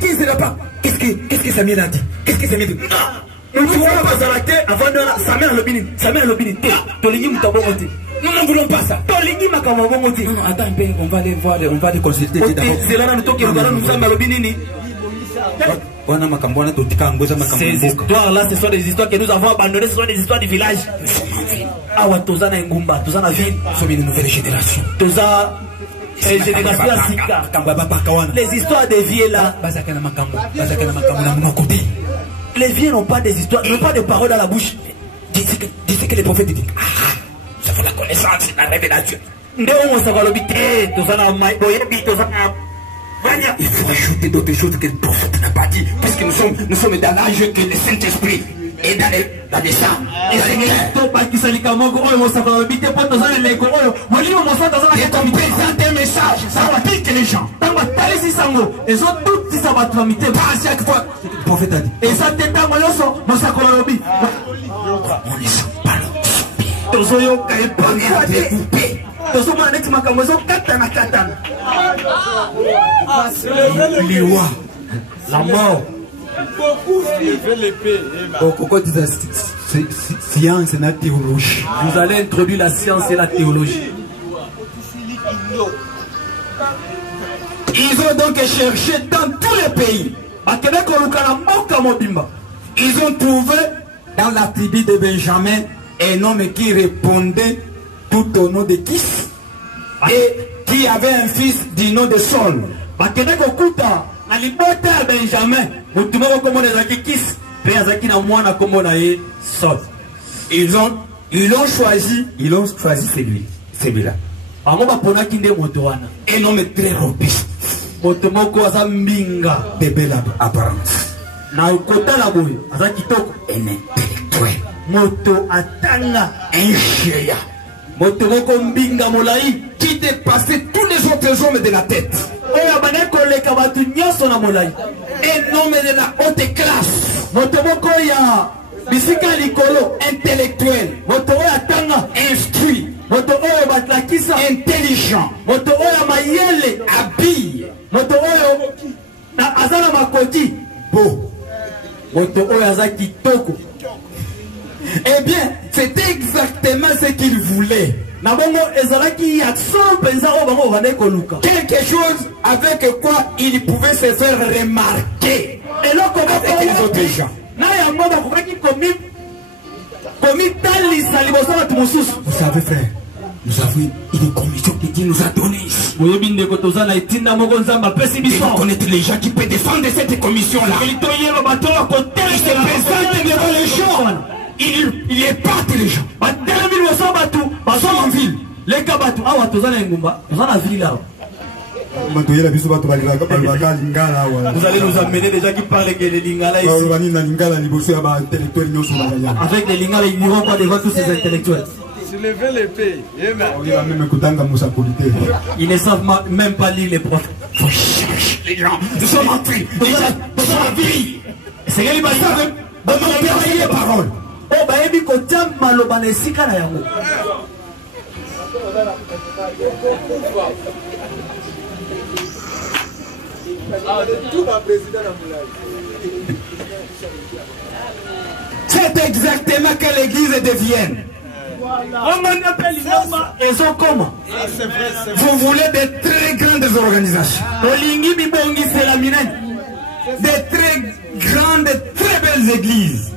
qui ne sera pas. Qu'est-ce que Samuel a dit? Qu'est-ce que Samuel a dit? Nous ne voulons pas ça. Non, attends un peu, on va aller voir, on va aller consulter. Ces histoires-là, ce sont des histoires que nous avons abandonnées, ce sont des histoires du village. Awa toza na ngumba, toza na ville. Nous sommes une nouvelle génération. Toza les histoires des vieux là. Les vieux n'ont pas des histoires, ils n'ont pas de paroles dans la bouche. Dis que les prophètes disent, ah, ça fait la connaissance, la révélation. Il faut ajouter d'autres choses que le prophète n'a pas dit, puisque nous sommes dans l'âge que le Saint-Esprit est dans les sangs. Et c'est qu'on présente un message, ça va piquer les gens. Pas à chaque fois que le prophète a dit. Et ça t'est on ne sent pas la mort. Science et la théologie. Vous allez introduire la science et la théologie. Ils ont donc cherché dans tous les pays. Ils ont trouvé dans la tribu de Benjamin un homme qui répondait tout au nom de Kis et qui avait un fils du nom de Saul. Ils ont choisi celui-là. Un homme très robuste, de belle apparence, un intellectuel, un géant, qui dépassait tous les autres hommes de la tête, un homme de la haute classe, intellectuel, instruit, intelligent, habillé, beau. Eh bien, c'était exactement ce qu'il voulait. Quelque chose avec quoi il pouvait se faire remarquer avec les autres gens. Vous savez, frère, nous avons une commission que Dieu nous a donnée ici. Il faut connaître les gens qui peuvent défendre cette commission-là. Il se présente devant les gens. Il épate les gens. Nous sommes en ville. Vous allez nous amener des gens qui parlent que les lingala ici. Avec les lingala, ils n'iront pas devant tous ces intellectuels. Soulevez l'épée. Ils ne savent même pas lire les prophètes. Faut chercher les gens. Nous sommes en ville. Nous sommes en ville. C'est les parole. Oh, bah, ebi kotia maloba na esika na yango. C'est exactement que l'église devienne. Vous voulez de très grandes organisations, de très grandes, très belles églises,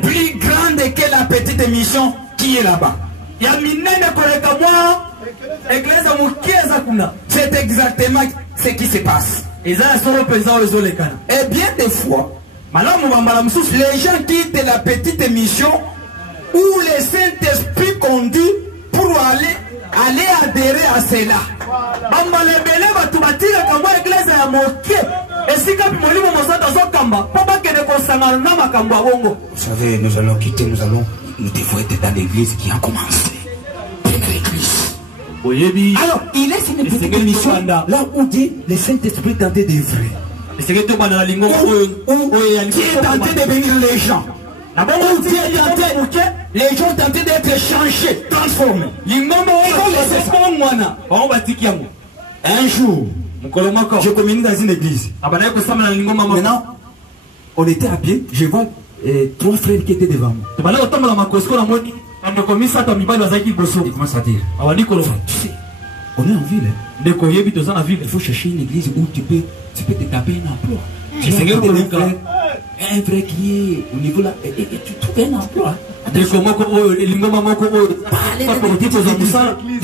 plus grandes que la petite mission qui est là-bas. C'est exactement ce qui se passe. Et bien des fois, les gens quittent la petite mission où le Saint-Esprit conduit pour aller adhérer à cela. Vous savez, nous allons quitter, nous devons être dans l'église qui a commencé. Alors, il laisse une petite mission là où dit le Saint-Esprit tentait d'œuvrer. Qui est tenté de venir les gens. Les gens tentés d'être changés, transformés. Un jour, je communique dans une église. Maintenant, on était à pied, je vois 3 frères qui étaient devant moi. Il commence à dire, tu sais, on est en ville. Il faut chercher une église où tu peux te taper un emploi. Un vrai qui est au niveau là, et tu trouves un emploi. Des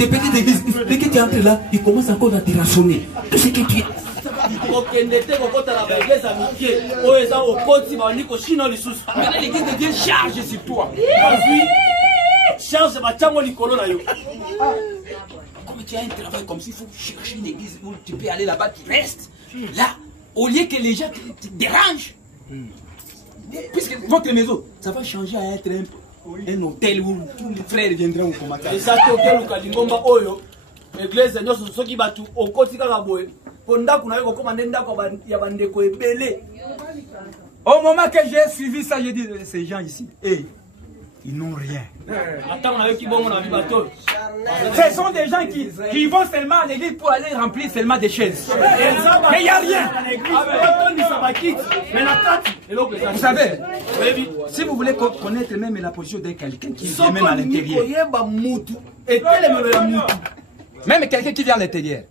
petites églises, dès que tu entres là, il commence encore à te rassonner. Tout ce que tu as. okende te kokota na baeglise ya mike oyo eza okoti bandi koshina lisusu. Maintenant l'église de Dieu charge sur toi. Vas-y, charge batiango likolo na yo. Comme tu as un travail comme s'il faut chercher une église où tu peux aller là-bas, tu restes. Là, au lieu que les gens te dérangent. Puisque votre maison, ça va changer à être un hôtel où tous les frères viendront au commentaire. Exactement, hôtel Lingomba Oyo, l'église nyonso soki batu okoti kaka boye. Ponda kuna yo kokoma ndako ya bandeko ebele. Au moment que j'ai suivi ça, j'ai dit ces gens ici, hey, ils n'ont rien. Ce sont des gens qui vont seulement à l'église pour aller remplir seulement des chaises. Mais il n'y a rien. Vous savez, si vous voulez connaître même la position d'un quelqu'un qui vient même à l'intérieur, même quelqu'un qui vient à l'intérieur,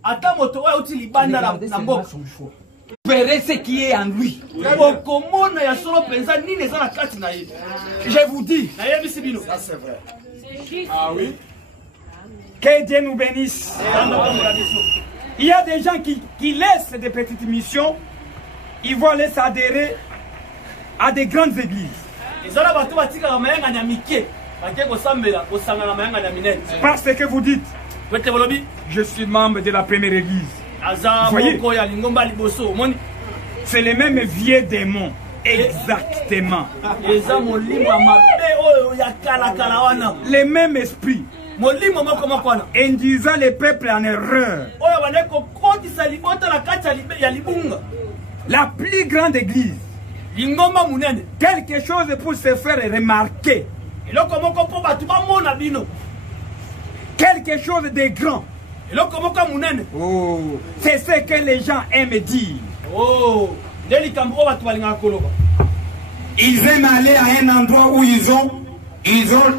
vous verrez ce qui est en lui. Je vous dis. Ça c'est vrai. Ah oui. Que Dieu nous bénisse. Il y a des gens qui laissent des petites missions. Ils vont aller s'adhérer à des grandes églises. Parce que vous dites, je suis membre de la première église. Vous voyez, c'est les mêmes vieux démons. Exactement. Les mêmes esprits. Induisant les peuples en erreur. La plus grande église. Quelque chose pour se faire remarquer. Quelque chose de grand. Oh, c'est ce que les gens aiment dire. Oh. Ils aiment aller à un endroit où ils ont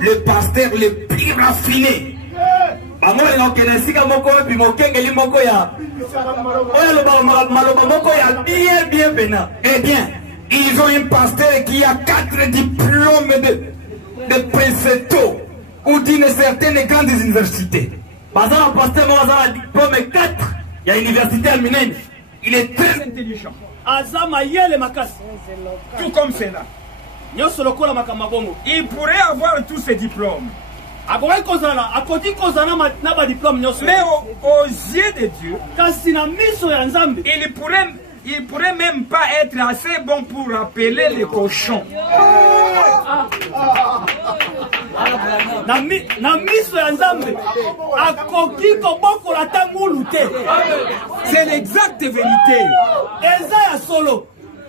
le pasteur le plus raffiné. Eh bien, ils ont un pasteur qui a 4 diplômes de précepto ou d'une certaine grande université. Il est très intelligent. Tout comme cela. Il pourrait avoir tous ses diplômes. Mais aux yeux de Dieu, il pourrait même pas être assez bon pour appeler les cochons. C'est l'exacte vérité.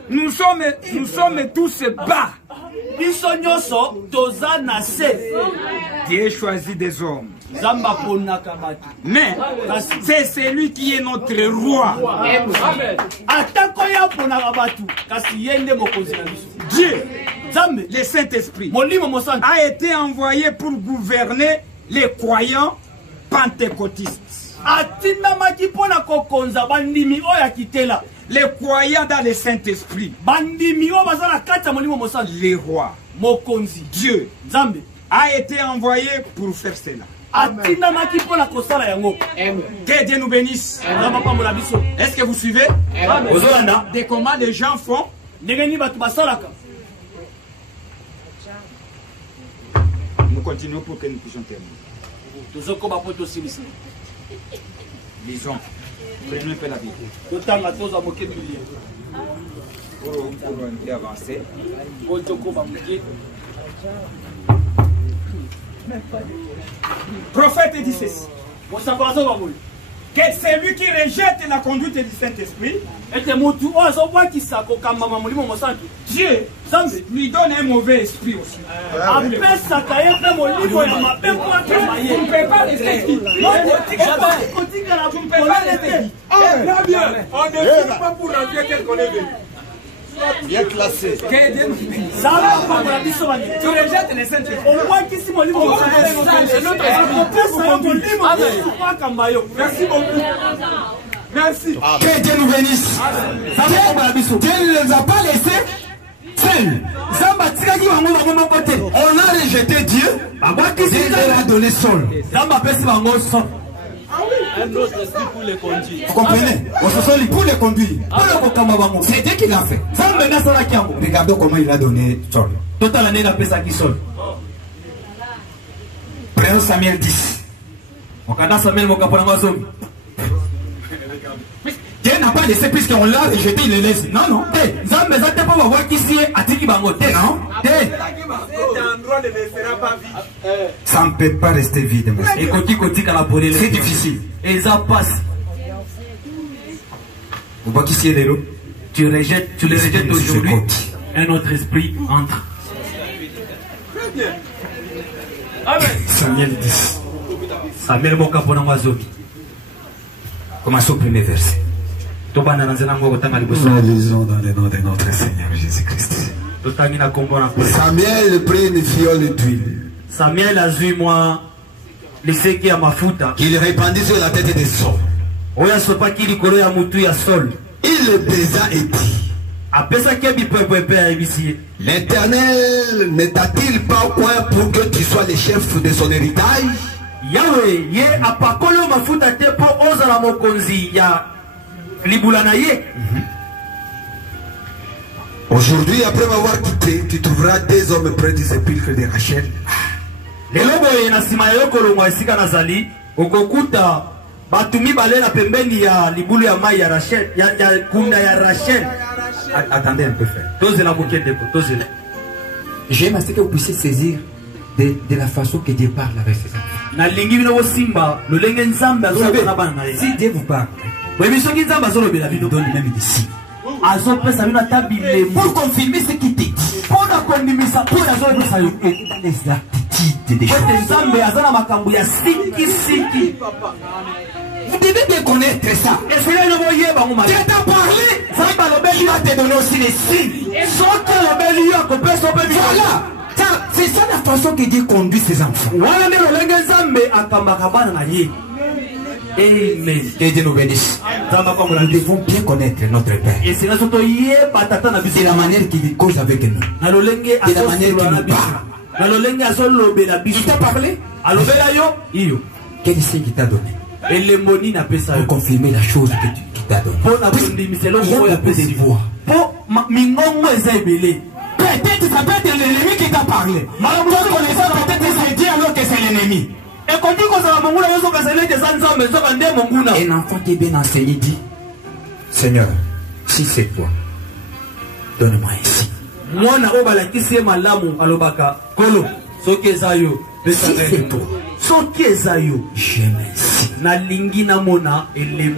Nous sommes tous bas. Dieu choisit des hommes. Mais c'est celui qui est notre roi. Dieu, le Saint-Esprit, a été envoyé pour gouverner les croyants pentecôtistes. Les croyants dans le Saint-Esprit, les rois, Dieu a été envoyé pour faire cela. Que Dieu nous bénisse. Est-ce que vous suivez? De comment les gens font? Nous continuons pour que nous puissions terminer. Lisons. Prenons un peu la Bible. Pour avancer. Prophète dit ceci. Que celui qui rejette la conduite du Saint-Esprit, Dieu lui donne un mauvais esprit aussi. On ne peut pas rester ici. Tu ne peux pas rester ici. Très bien. On ne suit pas pour rentrer tel qu'on est venu. Bien classé. Tu rejettes les saints. Merci beaucoup. Merci. Que Dieu nous bénisse. Dieu ne les a pas laissés seuls. On a rejeté Dieu. Dieu leur a donné seul. Un autre esprit pour les conduire. Vous comprenez? Pour les conduire. C'est Dieu qui l'a fait. Regardez comment il a donné Saul. Prenons Samuel 10. Dieu n'a pas laissé puisqu'on l'a rejeté, il le laisse. Non, non. Ça ne peut pas rester vide. C'est difficile. Vous voyez qui est l'héros? Tu les rejettes aujourd'hui. Un autre esprit entre. Samuel 10. Samuel Mokaponamazoki. Commençons au premier verset. Nous lisons dans le nom de notre Seigneur Jésus-Christ. Samuel prit une fiole d'huile. Samuel a vu moi leseki ya mafuta. Qu'il répandit sur la tête de Saul. Oya sopa ki likolo ya mutu ya Saul. Il le baisa et dit. Apesa ki bi pepe ya ebisi. L'Éternel ne t'a-t-il pas point pour que tu sois le chef de son héritage? Yahweh ye apakolo mafuta te po ozala mokonzi ya libula na ye. Aujourd'hui, après m'avoir quitté, tu trouveras des hommes près du sépulcre de Rachel. Lelo boye na sima ya kolongwa esika nazali okokuta batumi balela pembeni ya libulu ya mai ya Rachel ya kunda ya Rachel. Attendez un peu, frère. Tozela bokende ko tozela. J'aime à ce que vous puissiez saisir de la façon que Dieu parle avec ses enfants. Na lingi bino simba lo lenge nzambe azo na bana na ye. Si Dieu vous parle, oui, mais ce qui nzambe azo lobela bino donne même ici. Azo pesa bino tabile Pour confirmer ce qui t'est dit. Pour la kondimisa pour azo pesa yo les attitudes des choses. Nzambe azana makambo ya siki. Vous devez bien connaître ça. Et c'est là le voyez ba ngoma. Dieu t'a parlé. Samba lobeli va te donner aussi les signes. Et soki lobeli yo ko pesa obebi. Voilà. C'est ça la façon que Dieu conduit ses enfants. Voilà le lenge nzambe akambaka bana na ye. Amen. Que Dieu nous bénisse. Nous devons bien connaître notre Père. Et c'est la manière qu'il cause avec nous. C'est la manière qu'il nous parle. Il t'a parlé? Quel signe qu'il t'a donné? Pour confirmer la chose qu'il t'a donnée. Il y a beaucoup de voix. Peut-être ça peut être l'ennemi qui t'a parlé. Peut-être c'est Dieu alors que c'est l'ennemi. Un enfant qui est bien enseigné dit, Seigneur, si c'est toi, donne-moi ici. Si c'est toi, j'aime ainsi.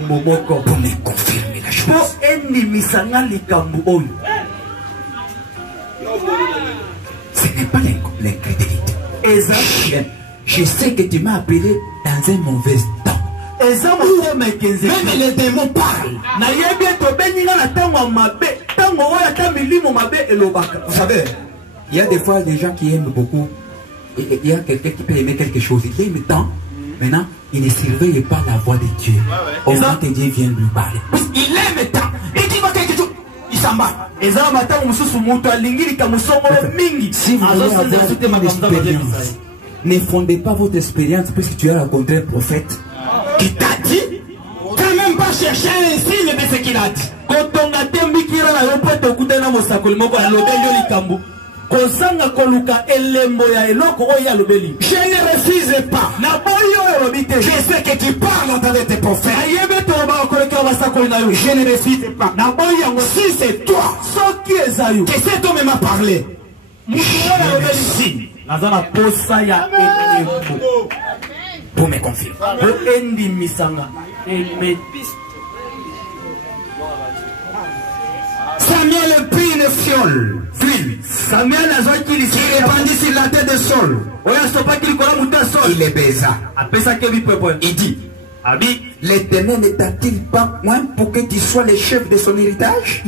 Pour me confirmer la chose. Ce n'est pas l'incrédulité. Je sais que tu m'as appelé dans un mauvais temps. Même les démons parlent. Vous savez, il y a des fois des gens qui aiment beaucoup. Il y a quelqu'un qui peut aimer quelque chose. Il aime tant. Maintenant, il ne surveille pas la voix de Dieu. Au moment que Dieu vient lui parler. Il aime tant. Et qu'il voit quelque chose. Il s'en bat. Si vous voulez avoir une expérience, ne fondez pas votre expérience puisque tu as rencontré un prophète qui t'a dit, quand même pas chercher un signe de ce qu'il a dit. Je ne refuse pas. Je sais que tu parles en tant que tes prophètes. Je ne refuse pas. Si c'est toi que cet homme m'a parlé, pour me confirmer. Samuel prit une fiole d'huile. Samuel il répandit sur la tête de Saul. Il les baisa. Il dit, l'Éternel ne t'a-t-il pas moins pour que tu sois le chef de son héritage?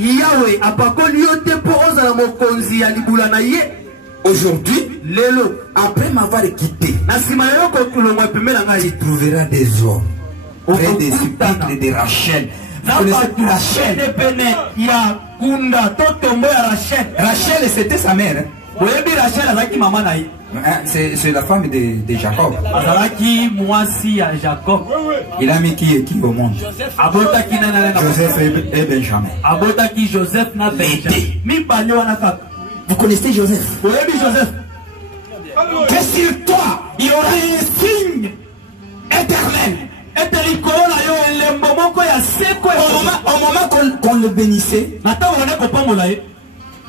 Aujourd'hui, après m'avoir quitté, tu trouveras des hommes près des sépulcres de Rachel. Vous connaissez Rachel? Rachel, c'était sa mère. C'est la femme de Jacob. Jacob. Il a mis qui au monde? Joseph et Benjamin. Vous connaissez Joseph? Que sur toi, il y aura un signe éternel. Au moment qu'on le bénissait,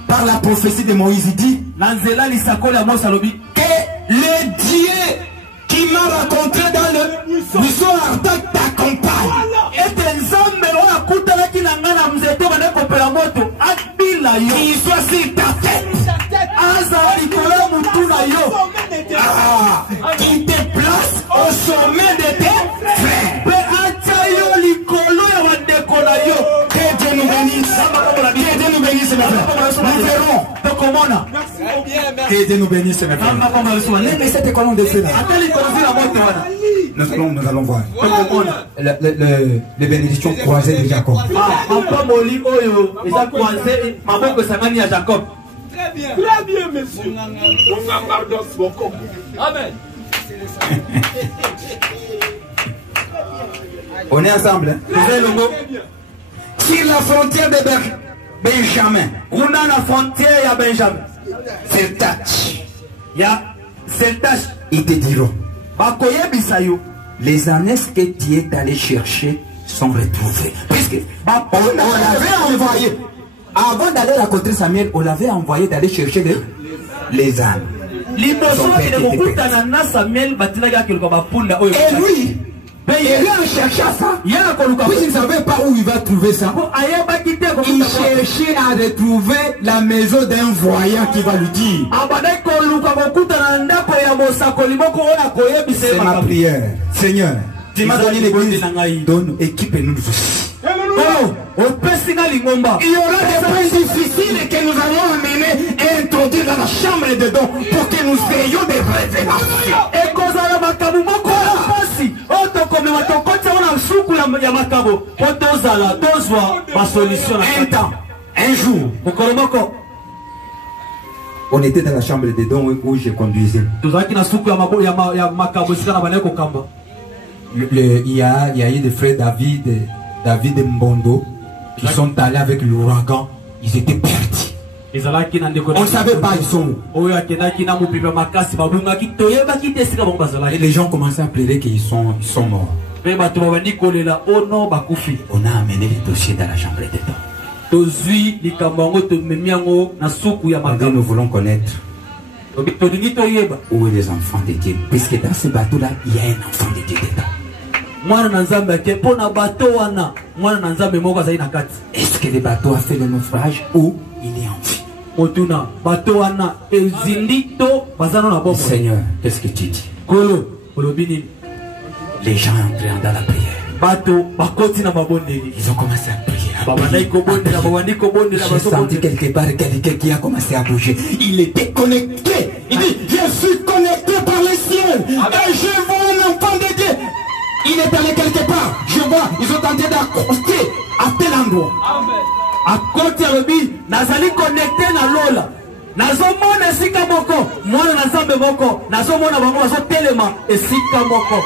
par la prophétie de Moïse, il dit que le Dieu qui m'a rencontré dans le buisson ardent t'accompagne. Qu'il soit sur ta tête. Qu'il te place au sommet de tes frères. Que Dieu nous bénisse. Que Dieu nous bénisse, mes frères. Nous verrons. Que Dieu nous bénisse, mes frères. Mais cette colonne de feu là. Nous allons voir. Les bénédictions croisées de Jacob. Très bien, monsieur. Amen. On est ensemble, hein? Sur la frontière de Benjamin. On a la frontière à Benjamin. Ils te diront, les ânesses que tu es allé chercher sont retrouvées. Puisque on l'avait envoyé. Avant d'aller rencontrer Samuel, on l'avait envoyé d'aller chercher les ânes. Et lui, il a cherché ça. Puisqu'il ne savait pas où il va trouver ça. Il cherchait à retrouver la maison d'un voyant qui va lui dire. C'est ma prière. Seigneur, tu m'as donné l'église. Donne, équipe-nous aussi. Il y aura des points difficiles que nous allons amener et introduire dans la chambre de dons pour que nous ayons des révélations. Un temps, un jour, on était dans la chambre de dons où je conduisais. Il y a eu des frères David et Mbondo qui sont allés avec l'ouragan. Ils étaient perdus. On ne savait pas ils sont où. Et les gens commençaient à pleurer qu'ils sont morts. On a amené les dossiers dans la chambre de dons. Nous voulons connaître où est les enfants de Dieu. Puisque dans ce bateau-là, il y a un enfant de Dieu dedans. Est-ce que le bateau a fait le naufrage ou il est en vie? Seigneur, qu'est-ce que tu dis? Les gens entrés dans la prière. Ils ont commencé à prier. J'ai senti quelque part quelqu'un qui a commencé à bouger. Il était connecté. Il dit, je suis connecté par le ciel. Et je vois un enfant de Dieu. Il est allé quelque part. Je vois, ils ont tenté d'accoster à tel endroit. À côté de lui, nazali connecté na lola. Nazomona esika moko, mwana nazambe moko, nazomona bango bazotelema esika moko.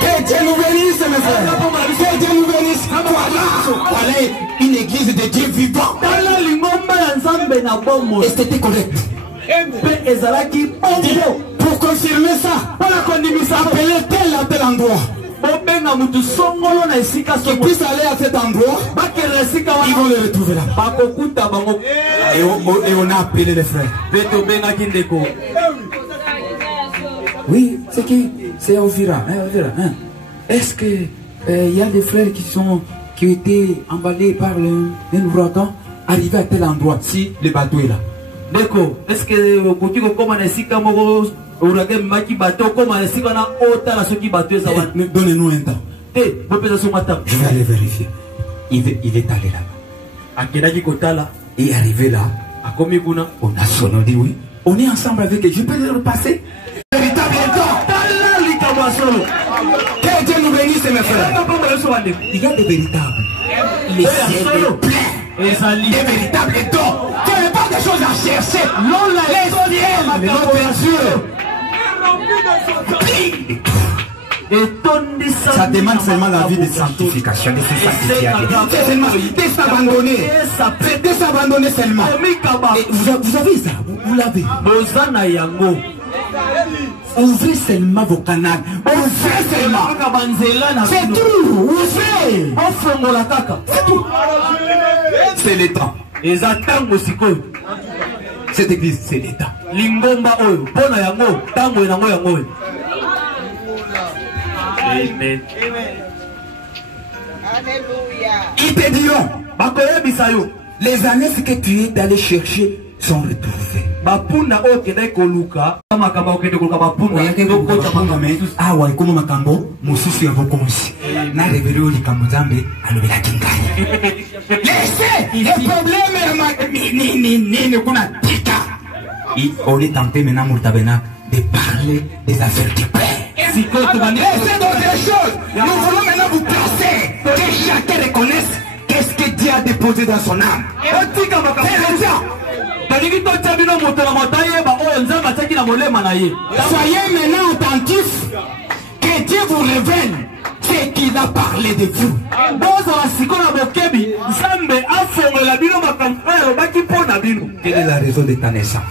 Que Dieu nous bénisse, mes frères. Que Dieu nous bénisse. Voilà une église de Dieu vivant. Et c'était correct. Pour confirmer ça, appelez tel à tel endroit. Qu'ils puissent aller à cet endroit, ils vont le retrouver là. Et on a appelé les frères. Oui, c'est qui? C'est Ovira. Hein? Est-ce que il y a des frères qui ont été emballés par un ouragan, arrivés à tel endroit, si le bateau est là? D'accord. Est-ce que vous pouvez comment Donnez-nous un temps. Je vais aller vérifier. Il est allé là-bas. Il est arrivé là. On a sonné, on dit oui. On est ensemble avec eux. Je peux le repasser. Véritable temps. Que Dieu nous bénisse, mes frères. Il y a des véritables. Les ciels est plein. des véritables dons. Tu n'as pas de choses à chercher. Ça demande seulement la vie de sanctification, de se sanctifier. C'est seulement de s'abandonner seulement. Et vous avez ça, vous l'avez. Ouvrez seulement vos canaux. Ouvrez seulement. C'est tout. Ouvrez. C'est tout. C'est le temps. Cette église, c'est le temps. Amen. Ils te diront, les années que tu es allé chercher sont retrouvées. On est tenté maintenant de parler des affaires du Père. C'est d'autres choses. Nous voulons maintenant vous placer, que chacun reconnaisse qu'est-ce que Dieu a déposé dans son âme. Soyez maintenant attentifs, que Dieu vous révèle ce qu'il a parlé de vous. Quelle est la raison de ta naissance?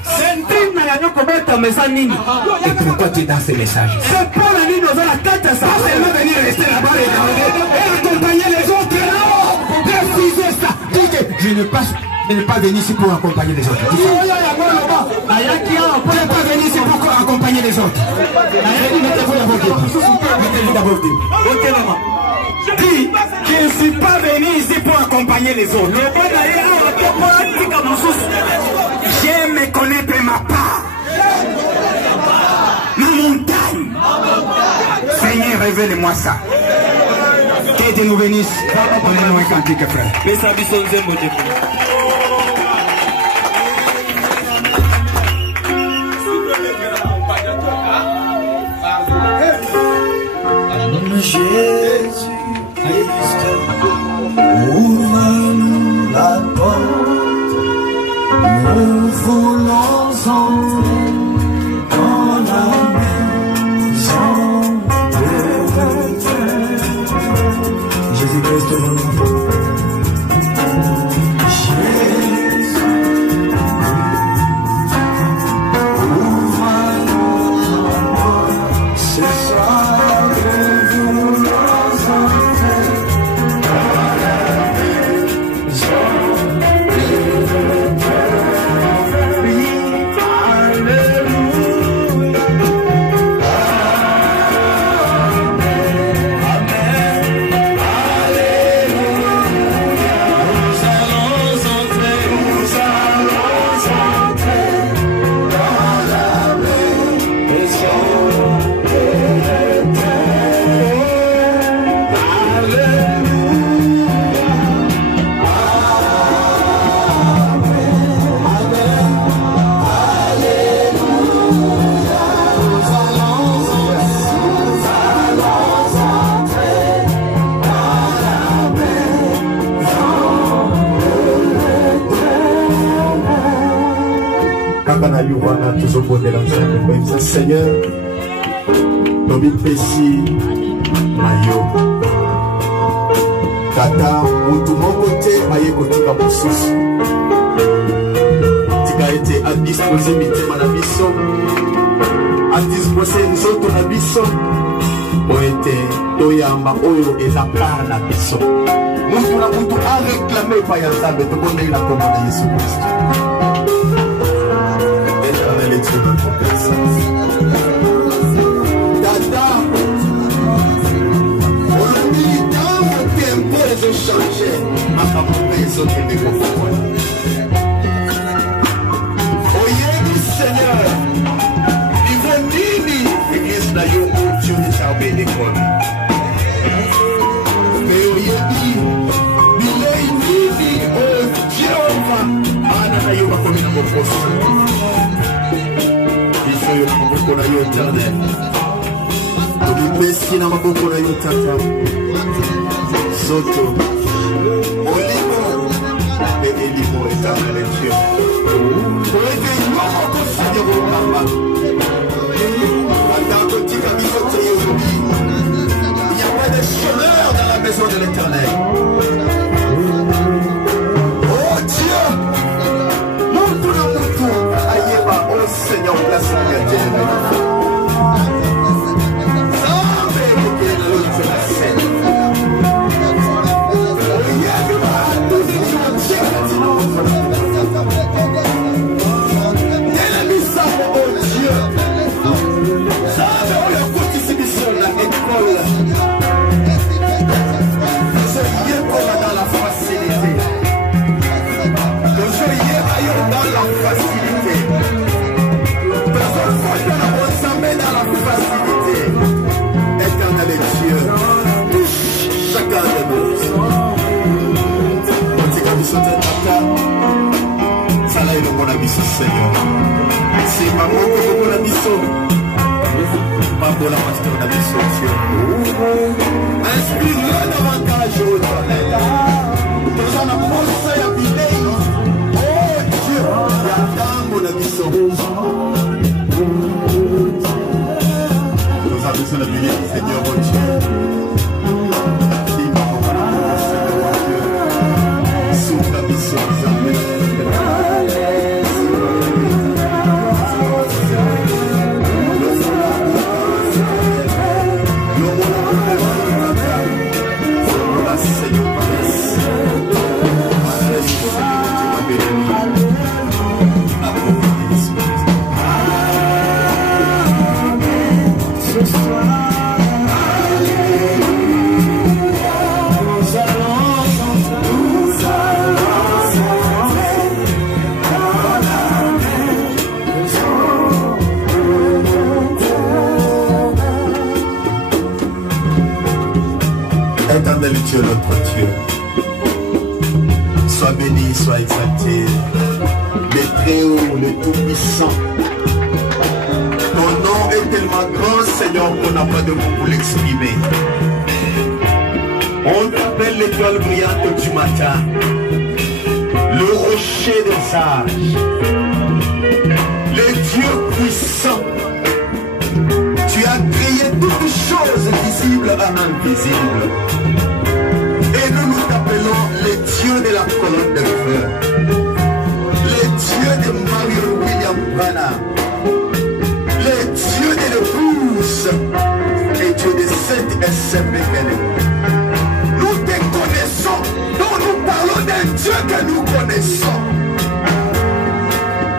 Et pourquoi tu es dans ces messages? C'est pas seulement venir rester là-bas et accompagner les autres. Refusez ça. Dites que je ne pas venir ici pour accompagner les autres. Je ne pas venir ici pour accompagner les autres. Mettez-vous d'abord. Dis, je ne suis pas venu ici pour accompagner les autres. J'aime connaître ma part. Ma montagne. Seigneur, révèle-moi ça. Que Dieu nous bénisse. On est loin cantique, frère. Jésus Christ, ouvre-nous la porte, nous voulons entrer dans la maison de Dieu. Jésus Christ, Seigneur, Tobi Pessi, Mayo, Tata, Moutou Mokote, Maye Kotika Moussous, Tika été à disposer Miti Manabiso, à disposer Nzoto Nabiso, Poete, Toyamba, Oyo et la part Nabiso. Moutou na Moutou a réclamé Payantabe, Tokonde la commande de Jésus Christ. Éternel est Dieu notre grâce. Changer ma maison de microphone. Oyez Seigneur, il faut nini l'église na yo Dieu ne s'arrête d'école. Mais oyez il est nini Jéhovah ana na yo bakomi na bokosi. Biso yo maboko na yo Éternel. Tobipesi na maboko na yo Tata. Soto, Olivo, éternel Dieu. Poete yoko Seigneur Okamba. Il n'y a pas de chômeur dans la maison de l'éternel. Oh Dieu, oh Seigneur, place la Seigneur, c'est ma mort que vous la mission. Pas pour la pasteur de la mission, Dieu. Inspire-le davantage, oh éternel. Nous en avons ça à vider. Oh Dieu, il y a tant mon mission. Nous avons besoin de venir, Seigneur, oh Dieu. Sous la mission, Éternel Dieu, notre Dieu, sois béni, sois exalté, le Très-Haut, le Tout-Puissant. Ton nom est tellement grand, Seigneur, qu'on n'a pas de mots pour l'exprimer. On t'appelle l'étoile brillante du matin, le rocher des sages, le Dieu puissant. Tu as créé toutes choses visibles et invisibles. Et nous nous appelons les dieux de la colonne de feu, les dieux de Mario William Branham, les dieux de l'épouse et Dieu de Sainte SMBN. Nous te connaissons, donc nous parlons d'un Dieu que nous connaissons.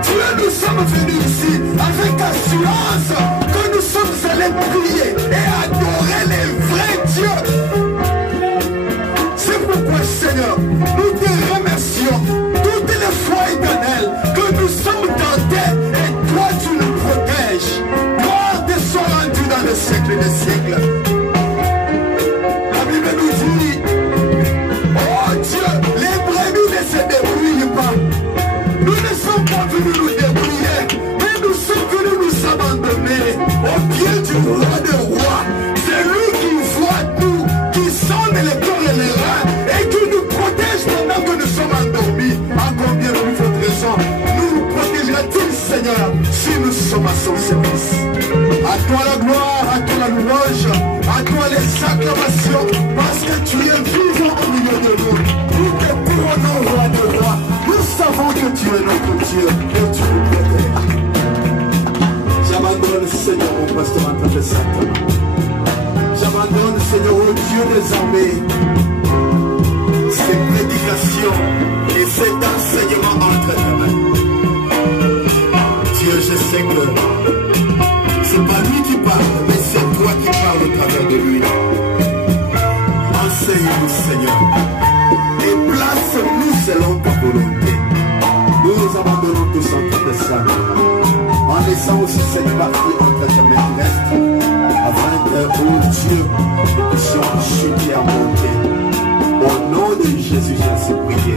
Dieu, nous sommes venus ici avec assurance que nous sommes allés prier et adorer les vrais dieux. C'est pourquoi, Seigneur, nous te remercions toutes les fois éternelles que nous sommes tentés et toi tu nous protèges. Gloire te soit rendue dans le siècle des siècles. La Bible nous dit, oh Dieu, les brebis ne se débrouillent pas. Nous ne sommes pas venus nous débrouiller, mais nous sommes venus nous abandonner au pied du roi des rois. C'est lui qui voit tout, qui sonne les cœurs et les reins et qui nous protège pendant que nous sommes endormis. À combien de votre raison nous protégera-t-il, Seigneur, si nous sommes à son service? À toi la gloire, à toi la louange, à toi les acclamations, parce que tu es vivant au milieu de nous. Nous te couronnons, roi de roi. Nous savons que tu es notre Dieu et tu nous protèges. J'abandonne, Seigneur, mon pasteur en tant que Satan. J'abandonne, Seigneur, au Dieu des armées, ces prédications et cet enseignement entre tes mains. Dieu, je sais que c'est pas lui qui parle, mais c'est toi qui parles au travers de lui. Enseigne-nous, Seigneur, et place-nous selon ta volonté. Nous nous abandonnons tous entre tes saints, en laissant aussi cette partie entre tes mains terrestres, afin que, oh Dieu, nous puissions chuter à monter. Au nom de Jésus, j'ai ainsi prié.